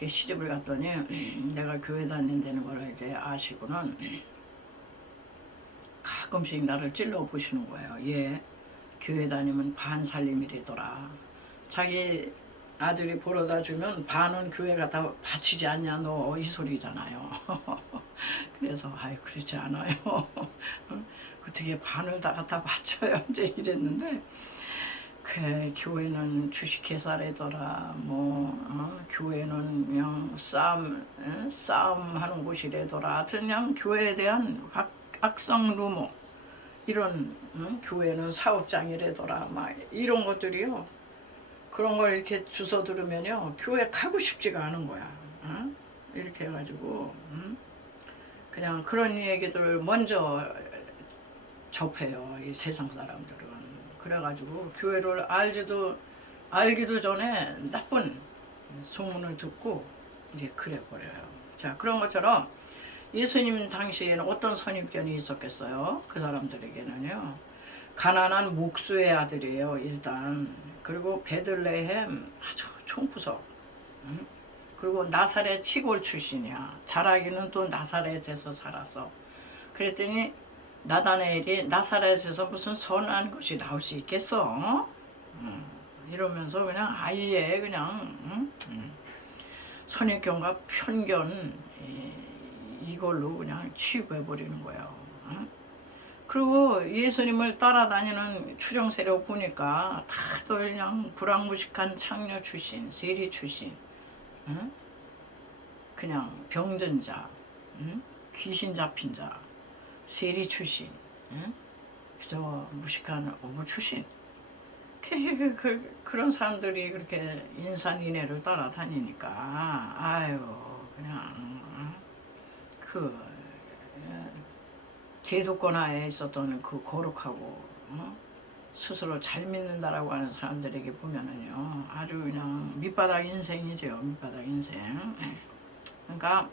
시집을 갔더니 내가 교회 다닌다는 걸 이제 아시고는 가끔씩 나를 찔러 보시는 거예요. 얘 교회 다니면 반살림이래더라. 자기 아들이 벌어다 주면 반은 교회가 다 바치지 않냐 너 이 소리잖아요. 그래서 아유 그렇지 않아요. 어떻게 반을 다 갖다 바쳐요 이제 이랬는데 그 교회는 주식회사래더라. 교회는 그냥 싸움하는 곳이래더라. 하여튼 그냥 교회에 대한 악성 루머 이런 교회는 사업장이래더라. 막 이런 것들이요. 그런 걸 이렇게 주워 들으면요 교회 가고 싶지가 않은 거야. 이렇게 해가지고 그냥 그런 얘기들을 먼저 접해요 이 세상 사람들은. 그래가지고 교회를 알기도 전에 나쁜 소문을 듣고 이제 그래 버려요. 자, 그런 것처럼 예수님 당시에는 어떤 선입견이 있었겠어요? 그 사람들에게는요 가난한 목수의 아들이에요 일단. 그리고 베들레헴 아주 총부석. 그리고 나사렛 시골 출신이야. 자라기는 또 나사렛에서 살았어. 그랬더니 나다나엘이 나사렛에서 무슨 선한 것이 나올 수 있겠어? 이러면서 그냥 아예 그냥 선입견과 편견 이걸로 그냥 취급해버리는 거예요. 그리고 예수님을 따라다니는 추정 세력 보니까 다들 그냥 불황무식한 창녀 출신, 세리 출신, 그냥 병든 자, 귀신 잡힌 자, 세리 출신, 그래서 무식한 어부 출신. 그런 사람들이 그렇게 인산인해를 따라다니니까 아유 그냥 제도권하에 있었던 그 거룩하고 스스로 잘 믿는다라고 하는 사람들에게 보면은요 아주 그냥 밑바닥 인생이죠. 밑바닥 인생. 그러니까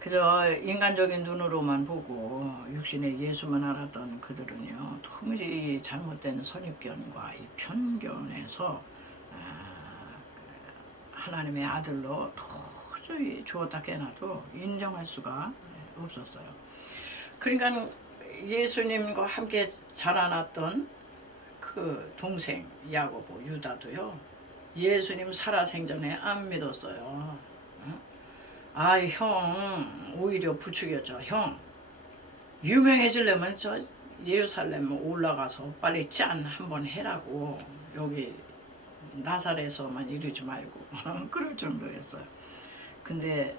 그저 인간적인 눈으로만 보고 육신의 예수만 알았던 그들은요 도무지 잘못된 선입견과 이 편견에서 하나님의 아들로 도저히 주었다 깨나도 인정할 수가 없었어요. 그러니까 예수님과 함께 자라났던 그 동생 야고보 유다도요 예수님 살아생전에 안 믿었어요. 형 오히려 부추겼죠. 형 유명해지려면 저 예루살렘 올라가서 빨리 짠 한번 해라고 여기 나사렛에서만 이러지 말고 그럴 정도였어요. 근데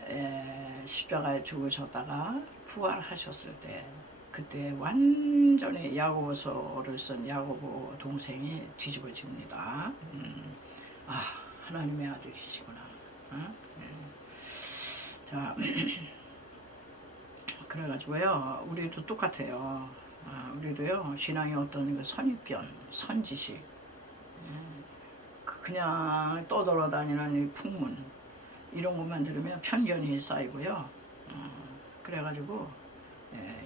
십자가에 죽으셨다가 부활하셨을 때 그때 완전히 야고보서를 쓴 야고보 동생이 뒤집어집니다. 아 하나님의 아들이시구나. 어? 자 그래가지고요 우리도 똑같아요. 우리도요 신앙의 어떤 그 선입견, 선지식, 그냥 떠돌아다니는 이 풍문 이런 것만 들으면 편견이 쌓이고요. 그래가지고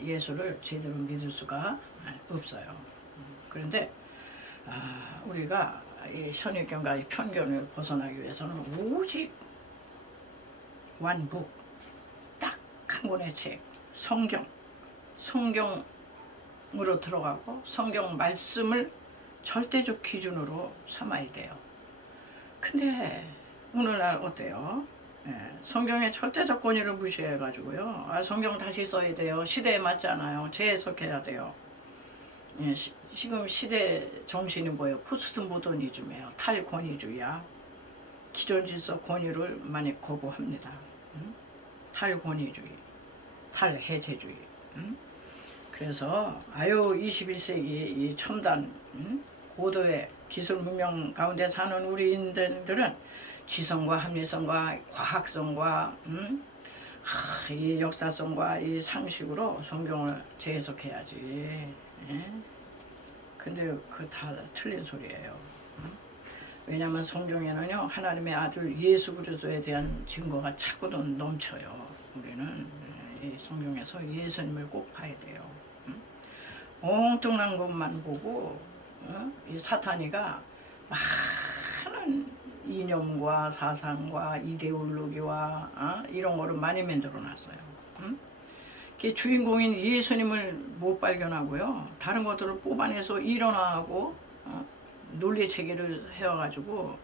예수를 제대로 믿을 수가 없어요. 그런데 우리가 이 선입견과 이 편견을 벗어나기 위해서는 오직 완북 딱 한 권의 책 성경으로 들어가고 성경 말씀을 절대적 기준으로 삼아야 돼요. 근데 오늘날 어때요? 성경의 절대적 권위를 무시해가지고요. 성경 다시 써야 돼요. 시대에 맞지 않아요. 재해석해야 돼요. 지금 시대 정신이 뭐예요? 포스트 모더니즘이에요. 탈권위주의야. 기존 질서 권위를 많이 거부합니다. 탈권위주의, 탈해체주의. 그래서 21세기 이 첨단 고도의 기술 문명 가운데 사는 우리 인들은 지성과 합리성과 과학성과 이 역사성과 이 상식으로 성경을 재해석해야지. 근데 그 다 틀린 소리예요. 왜냐하면 성경에는요 하나님의 아들 예수 그리스도에 대한 증거가 차고도 넘쳐요. 우리는 이 성경에서 예수님을 꼭 봐야 돼요. 엉뚱한 것만 보고 이 사탄이가 많은 이념과 사상과 이데올로기와 이런 거를 많이 만들어 놨어요. 그 주인공인 예수님을 못 발견하고요. 다른 것들을 뽑아내서 일어나고 논리 체계를 해와가지고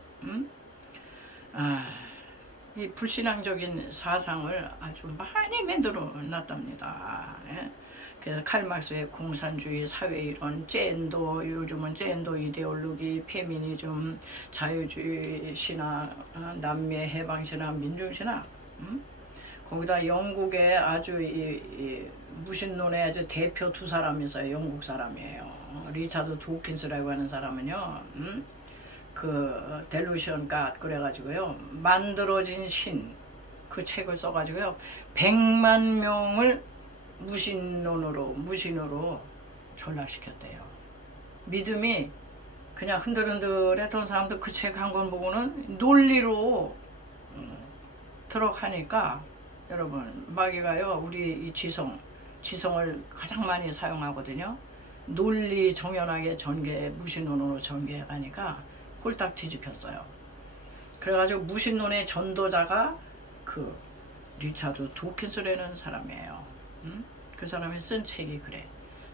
이 불신앙적인 사상을 아주 많이 만들어 놨답니다. 그래서 칼막스의 공산주의, 사회이론, 젠더, 요즘은 젠더 이데올로기, 페미니즘, 자유주의 신학, 남미의 해방신학, 민중신학, 거기다 영국의 아주 이 무신론의 아주 대표 두 사람이 있어요. 영국 사람이에요. 리차드 도킨스라고 하는 사람은요, 그 델루션 갓 그래가지고요 만들어진 신 그 책을 써가지고요 100만 명을 무신으로 전락시켰대요. 믿음이 그냥 흔들흔들했던 사람도 그 책 한 권 보고는 논리로 들어가니까 여러분 마귀가요 우리 이 지성을 가장 많이 사용하거든요. 논리 정연하게 무신론으로 전개하니까 홀딱 뒤집혔어요. 그래가지고 무신론의 전도자가 그 리차드 도킨스라는 사람이에요. 그 사람이 쓴 책이 그래.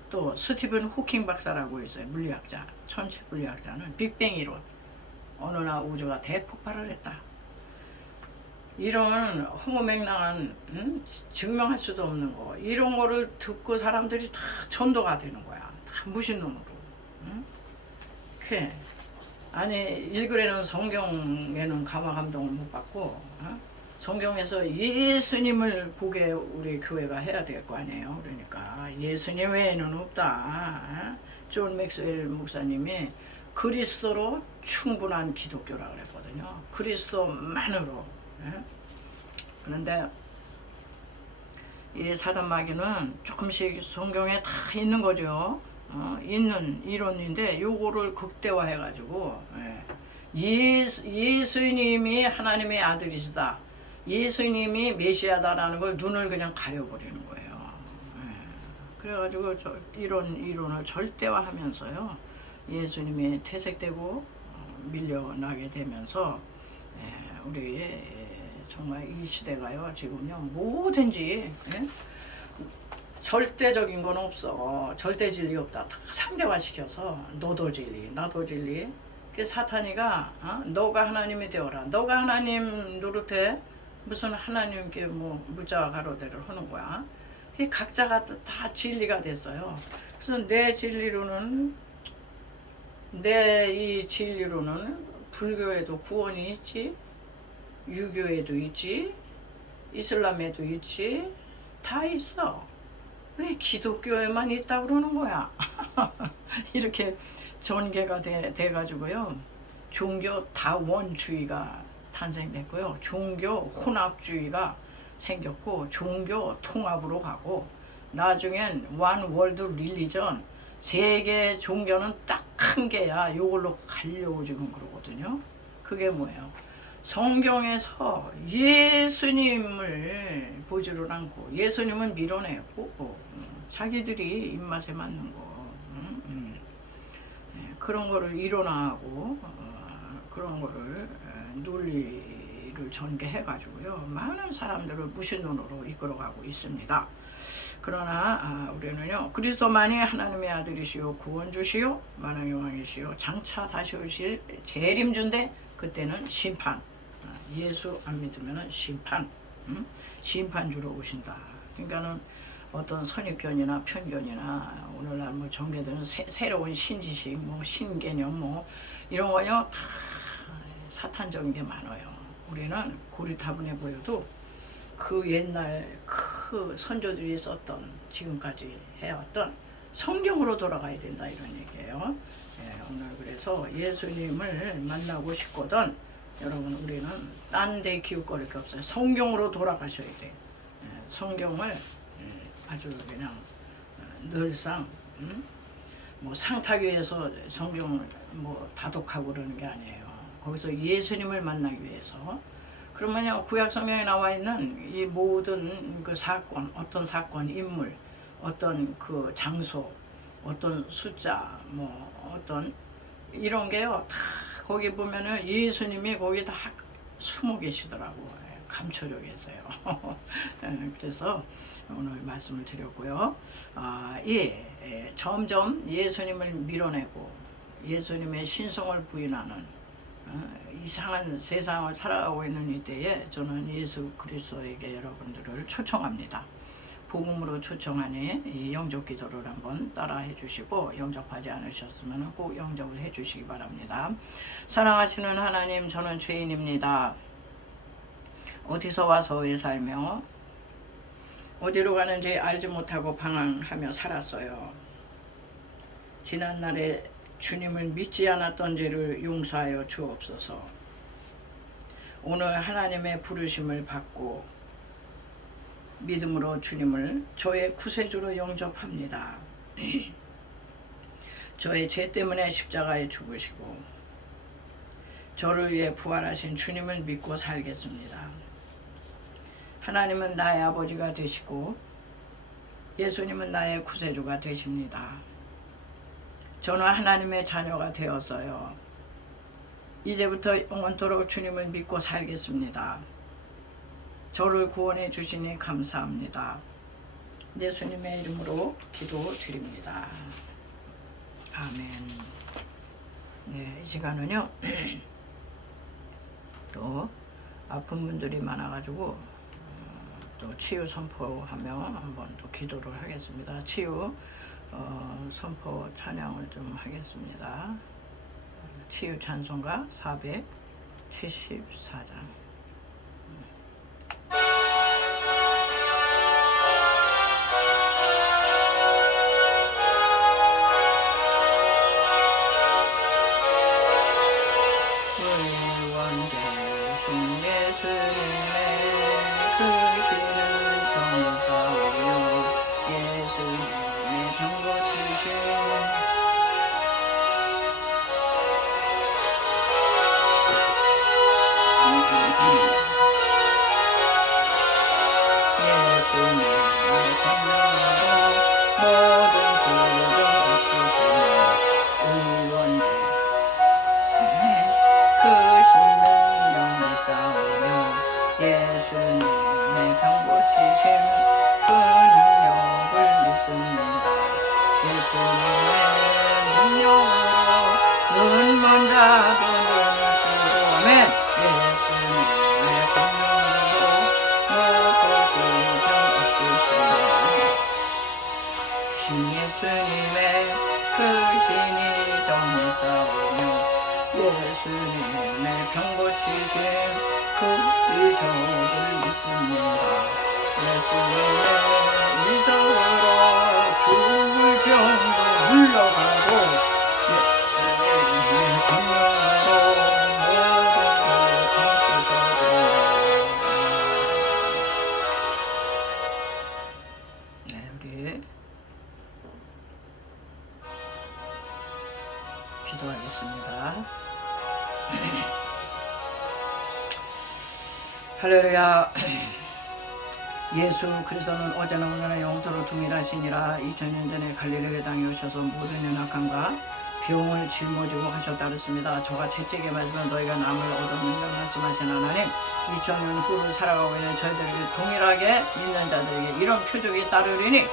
또 스티븐 호킹 박사라고 있어요. 물리학자, 천체 물리학자는 빅뱅 이론, 어느 날 우주가 대폭발을 했다. 이런 허무맹랑한 증명할 수도 없는 거 이런 거를 듣고 사람들이 다 전도가 되는 거야. 다 무신론으로. 그래. 아니 읽으려는 성경에는 감화 감동을 못 받고 성경에서 예수님을 보게 우리 교회가 해야 될 거 아니에요. 그러니까 예수님 외에는 없다. 존 맥스웰 목사님이 그리스도로 충분한 기독교라 그랬거든요. 그리스도만으로. 그런데 이 사단 마귀는 조금씩 성경에 다 있는 거죠. 있는 이론인데 요거를 극대화해 가지고 예수님이 하나님의 아들이시다, 예수님이 메시아다라는 걸 눈을 그냥 가려버리는 거예요. 그래가지고 이론을 절대화하면서요 예수님이 퇴색되고 밀려나게 되면서 우리 정말 이 시대가요 지금요 뭐든지 절대적인 건 없어. 절대 진리 없다. 다 상대화시켜서 너도 진리, 나도 진리. 그 사탄이가 너가 하나님이 되어라. 너가 하나님 노릇해. 무슨 하나님께 뭐 무자 가로대를 하는 거야. 이 각자가 다 진리가 됐어요. 그래서 내 진리로는 내 이 진리로는 불교에도 구원이 있지, 유교에도 있지, 이슬람에도 있지, 다 있어. 왜 기독교에만 있다 그러는 거야? 이렇게 전개가 돼가지고요. 종교 다원주의가 탄생됐고요. 종교 혼합주의가 생겼고, 종교 통합으로 가고, 나중엔 원 월드 릴리전, 세계 종교는 딱 한 개야. 요걸로 가려고 지금 그러거든요. 그게 뭐예요? 성경에서 예수님을 보지를 않고, 예수님은 밀어내고, 자기들이 입맛에 맞는 거, 그런 거를 일어나고, 그런 거를 논리를 전개해가지고요, 많은 사람들을 무신론으로 이끌어가고 있습니다. 그러나 우리는요, 그리스도만이 하나님의 아들이시요 구원주시요 만왕의 왕이시요 장차 다시 오실 재림주인데, 그때는 심판, 예수 안 믿으면 심판, 심판주로 오신다. 그러니까는 어떤 선입견이나 편견이나 오늘날 뭐 전개되는 새로운 신지식, 뭐 신개념, 뭐 이런 거요, 다 사탄적인 게 많아요. 우리는 고리타분해 보여도 그 옛날 그 선조들이 썼던, 지금까지 해왔던 성경으로 돌아가야 된다, 이런 얘기예요. 오늘 그래서 예수님을 만나고 싶거든 여러분, 우리는 딴 데 기웃거릴 게 없어요. 성경으로 돌아가셔야 돼. 성경을 아주 그냥 늘상 뭐 상타기 위해서 성경을 뭐 다독하고 그러는 게 아니에요. 거기서 예수님을 만나기 위해서. 그러면요, 구약 성경에 나와 있는 이 모든 그 사건, 어떤 사건, 인물, 어떤 그 장소, 어떤 숫자, 뭐 어떤 이런 게요, 다 거기 보면은 예수님이 거기 다 숨어 계시더라고. 감춰져 계세요. 그래서 오늘 말씀을 드렸고요. 점점 예수님을 밀어내고 예수님의 신성을 부인하는 이상한 세상을 살아가고 있는 이때에 저는 예수 그리스도에게 여러분들을 초청합니다. 복음으로 초청하니 이 영접 기도를 한번 따라해 주시고, 영접하지 않으셨으면 꼭 영접을 해 주시기 바랍니다. 사랑하시는 하나님, 저는 죄인입니다. 어디서 와서 왜 살며 어디로 가는지 알지 못하고 방황하며 살았어요. 지난날에 주님을 믿지 않았던 죄를 용서하여 주옵소서. 오늘 하나님의 부르심을 받고 믿음으로 주님을 저의 구세주로 영접합니다. 저의 죄 때문에 십자가에 죽으시고 저를 위해 부활하신 주님을 믿고 살겠습니다. 하나님은 나의 아버지가 되시고 예수님은 나의 구세주가 되십니다. 저는 하나님의 자녀가 되었어요. 이제부터 영원토록 주님을 믿고 살겠습니다. 저를 구원해 주시니 감사합니다. 예수님의 이름으로 기도드립니다. 아멘. 네, 이 시간은요, 또 아픈 분들이 많아가지고 또 치유 선포하며 한번 또 기도를 하겠습니다. 치유 선포 찬양을 좀 하겠습니다. 치유 찬송가 474장. 의원되신 예수님의 크시는 정사요, 예수님의 병 고치신 이끄시니 정리 싸우며 예수님의 병 고치신 그 이적을 믿습니다. 예수님의 이적으로 죽을 병도 물러가고 예수님의 권능으로 모든 고통 씻어주며. 네, 우리 기도하겠습니다. 할렐루야. 예수 그리스도는 어제나 오늘나 영토로 동일하시니라. 2000년 전에 갈릴리 땅에 오셔서 모든 연약함과 병을 짊어지고 하셨다 그랬습니다. 저가 채찍에 맞으면 너희가 남을 얻었느냐 말씀하신 하나님, 2000년 후를 살아가고 있는 저희들에게 동일하게 믿는 자들에게 이런 표적이 따르리니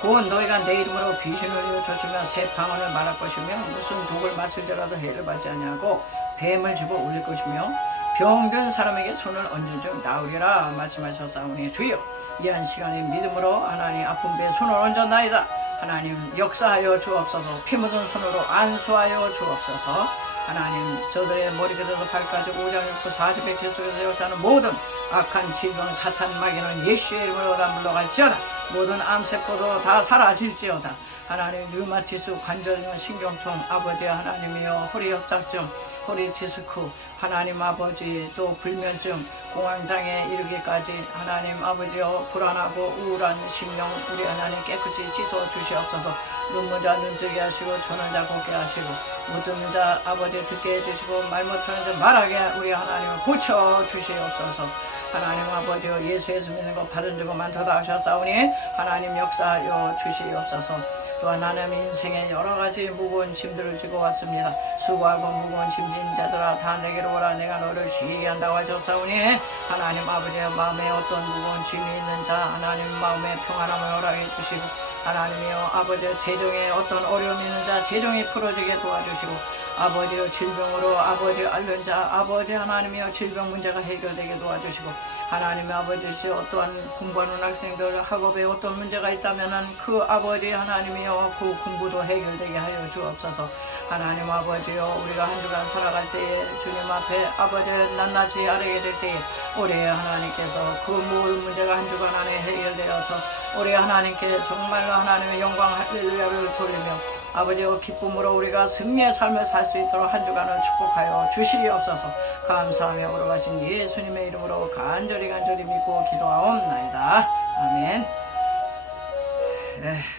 곧 너희가 내 이름으로 귀신을 쫓으며 새 방언을 말할 것이며 무슨 독을 마실지라도 해를 받지 아니하고 뱀을 집어 올릴 것이며 병든 사람에게 손을 얹은 즉 나으리라 말씀하셨사오니 주여 이 한 시간에 믿음으로 하나님 아픈 배에 손을 얹었나이다. 하나님 역사하여 주옵소서. 피 묻은 손으로 안수하여 주옵소서. 하나님 저들의 머리부터 발까지 오장육부 사지백체 속에서 역사하는 모든 악한 질병 사탄 마귀는 예수의 이름으로 다 물러갈지어다. 모든 암세포도 다 사라질지어다. 하나님 류마티스 관절염 신경통 아버지 하나님이여 허리 협착증 허리 디스크 하나님 아버지 또 불면증 공황장애 이르기까지 하나님 아버지여 불안하고 우울한 심령 우리 하나님 깨끗이 씻어 주시옵소서. 눈먼자 눈뜨게 하시고 조는 자 걷게 하시고 못 듣는 자 아버지 듣게 해주시고 말 못하는 자 말하게 우리 하나님을 고쳐 주시옵소서. 하나님 아버지여 예수에서 믿는 것 받은 적은 많도다 하셨사오니 하나님 역사하여 주시옵소서. 또한 하나님 인생에 여러가지 무거운 짐들을 지고 왔습니다. 수고하고 무거운 짐진 자들아 다 내게로 오라 내가 너를 쉬게 한다고 하셨사오니 하나님 아버지의 마음에 어떤 무거운 짐이 있는 자 하나님 마음에 평안함을 허락해 주시고 하나님이여 아버지의 재정에 어떤 어려움이 있는 자 재정이 풀어지게 도와주시고 아버지의 질병으로 아버지 앓는 자 아버지 하나님이여 질병 문제가 해결되게 도와주시고 하나님의 아버지시여 어떠한 공부하는 학생들 학업에 어떤 문제가 있다면은 그 아버지 하나님이여 그 공부도 해결되게 하여 주옵소서. 하나님 아버지여 우리가 한 주간 살아갈 때에 주님 앞에 아버지 낱낱이 아뢰게 될 때에 올해 하나님께서 그 모든 문제가 한 주간 안에 해결되어서 올해 하나님께 정말로 하나님의 영광 할렐루야를 돌리며 아버지여 기쁨으로 우리가 승리의 삶을 살 수 있도록 한 주간을 축복하여 주시옵소서. 감사하며 오러가신 예수님의 이름으로 간절히 믿고 기도하옵나이다. 아멘.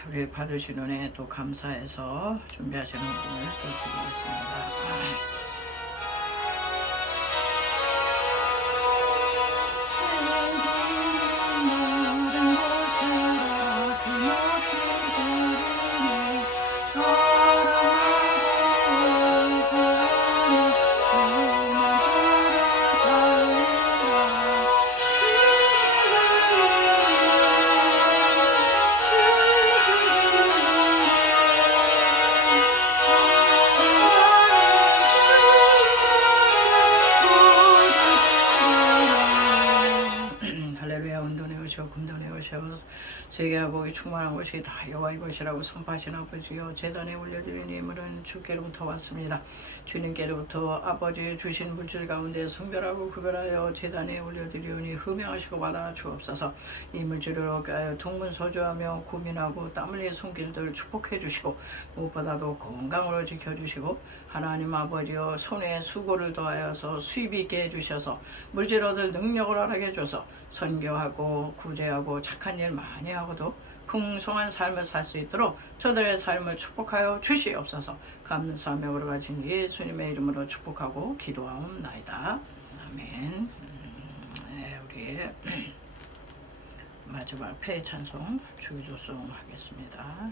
우리 받으신 은혜 또 감사해서 준비하시는 분을 또 드리겠습니다. 금돈에 오셔 세계하고 충만한 것이 다 여호와의 것이라고 선포하신 아버지여 제단에 올려드린 예물은 주께로부터 왔습니다. 주님께로부터 아버지 주신 물질 가운데 성별하고 구별하여 제단에 올려드리오니 흠양하시고 받아 주옵소서. 이 물질을 얻게 동문서주하며 고민하고 땀 흘린 손길들 축복해 주시고 무엇보다도 건강으로 지켜주시고 하나님 아버지여 손에 수고를 더하여서 수입 있게 해주셔서 물질 얻을 능력을 허락해 줘서 선교하고 구제하고 착한 일 많이 하고도 풍성한 삶을 살 수 있도록 저들의 삶을 축복하여 주시옵소서. 감사하며 오러가신 예수님의 이름으로 축복하고 기도하옵나이다. 아멘. 우리 마지막 폐 찬송 주기도송 하겠습니다.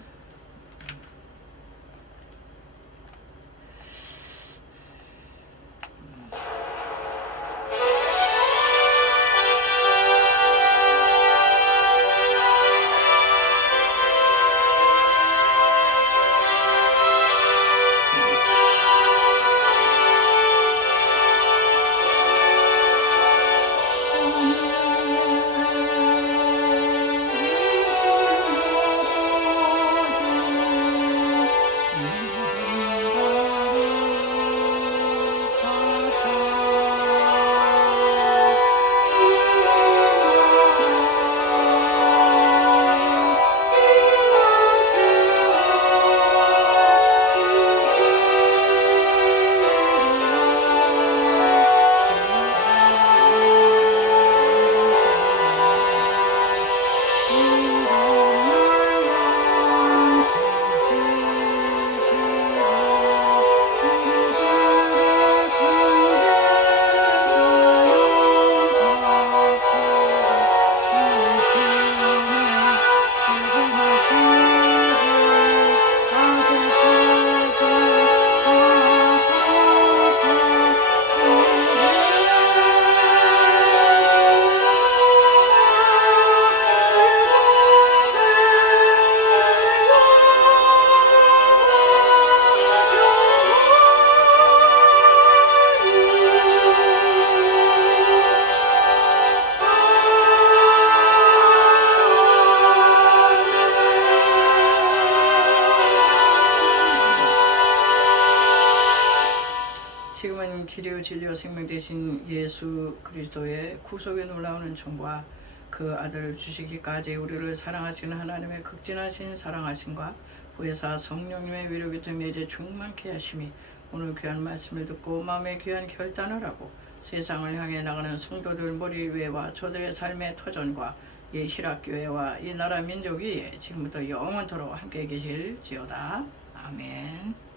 길이요 진리요 생명 되신 예수 그리스도의 구속의 놀라운 은총과 그 아들 주시기까지 우리를 사랑하시는 하나님의 극진하신 사랑하심과 부회사 성령님의 위로기 등에 이제 충만케 하심이 오늘 귀한 말씀을 듣고 마음의 귀한 결단을 하고 세상을 향해 나가는 성도들 머리 위에와 저들의 삶의 터전과 이 희락교회와 이 나라 민족 위에 지금부터 영원토록 함께 계실지어다. 아멘.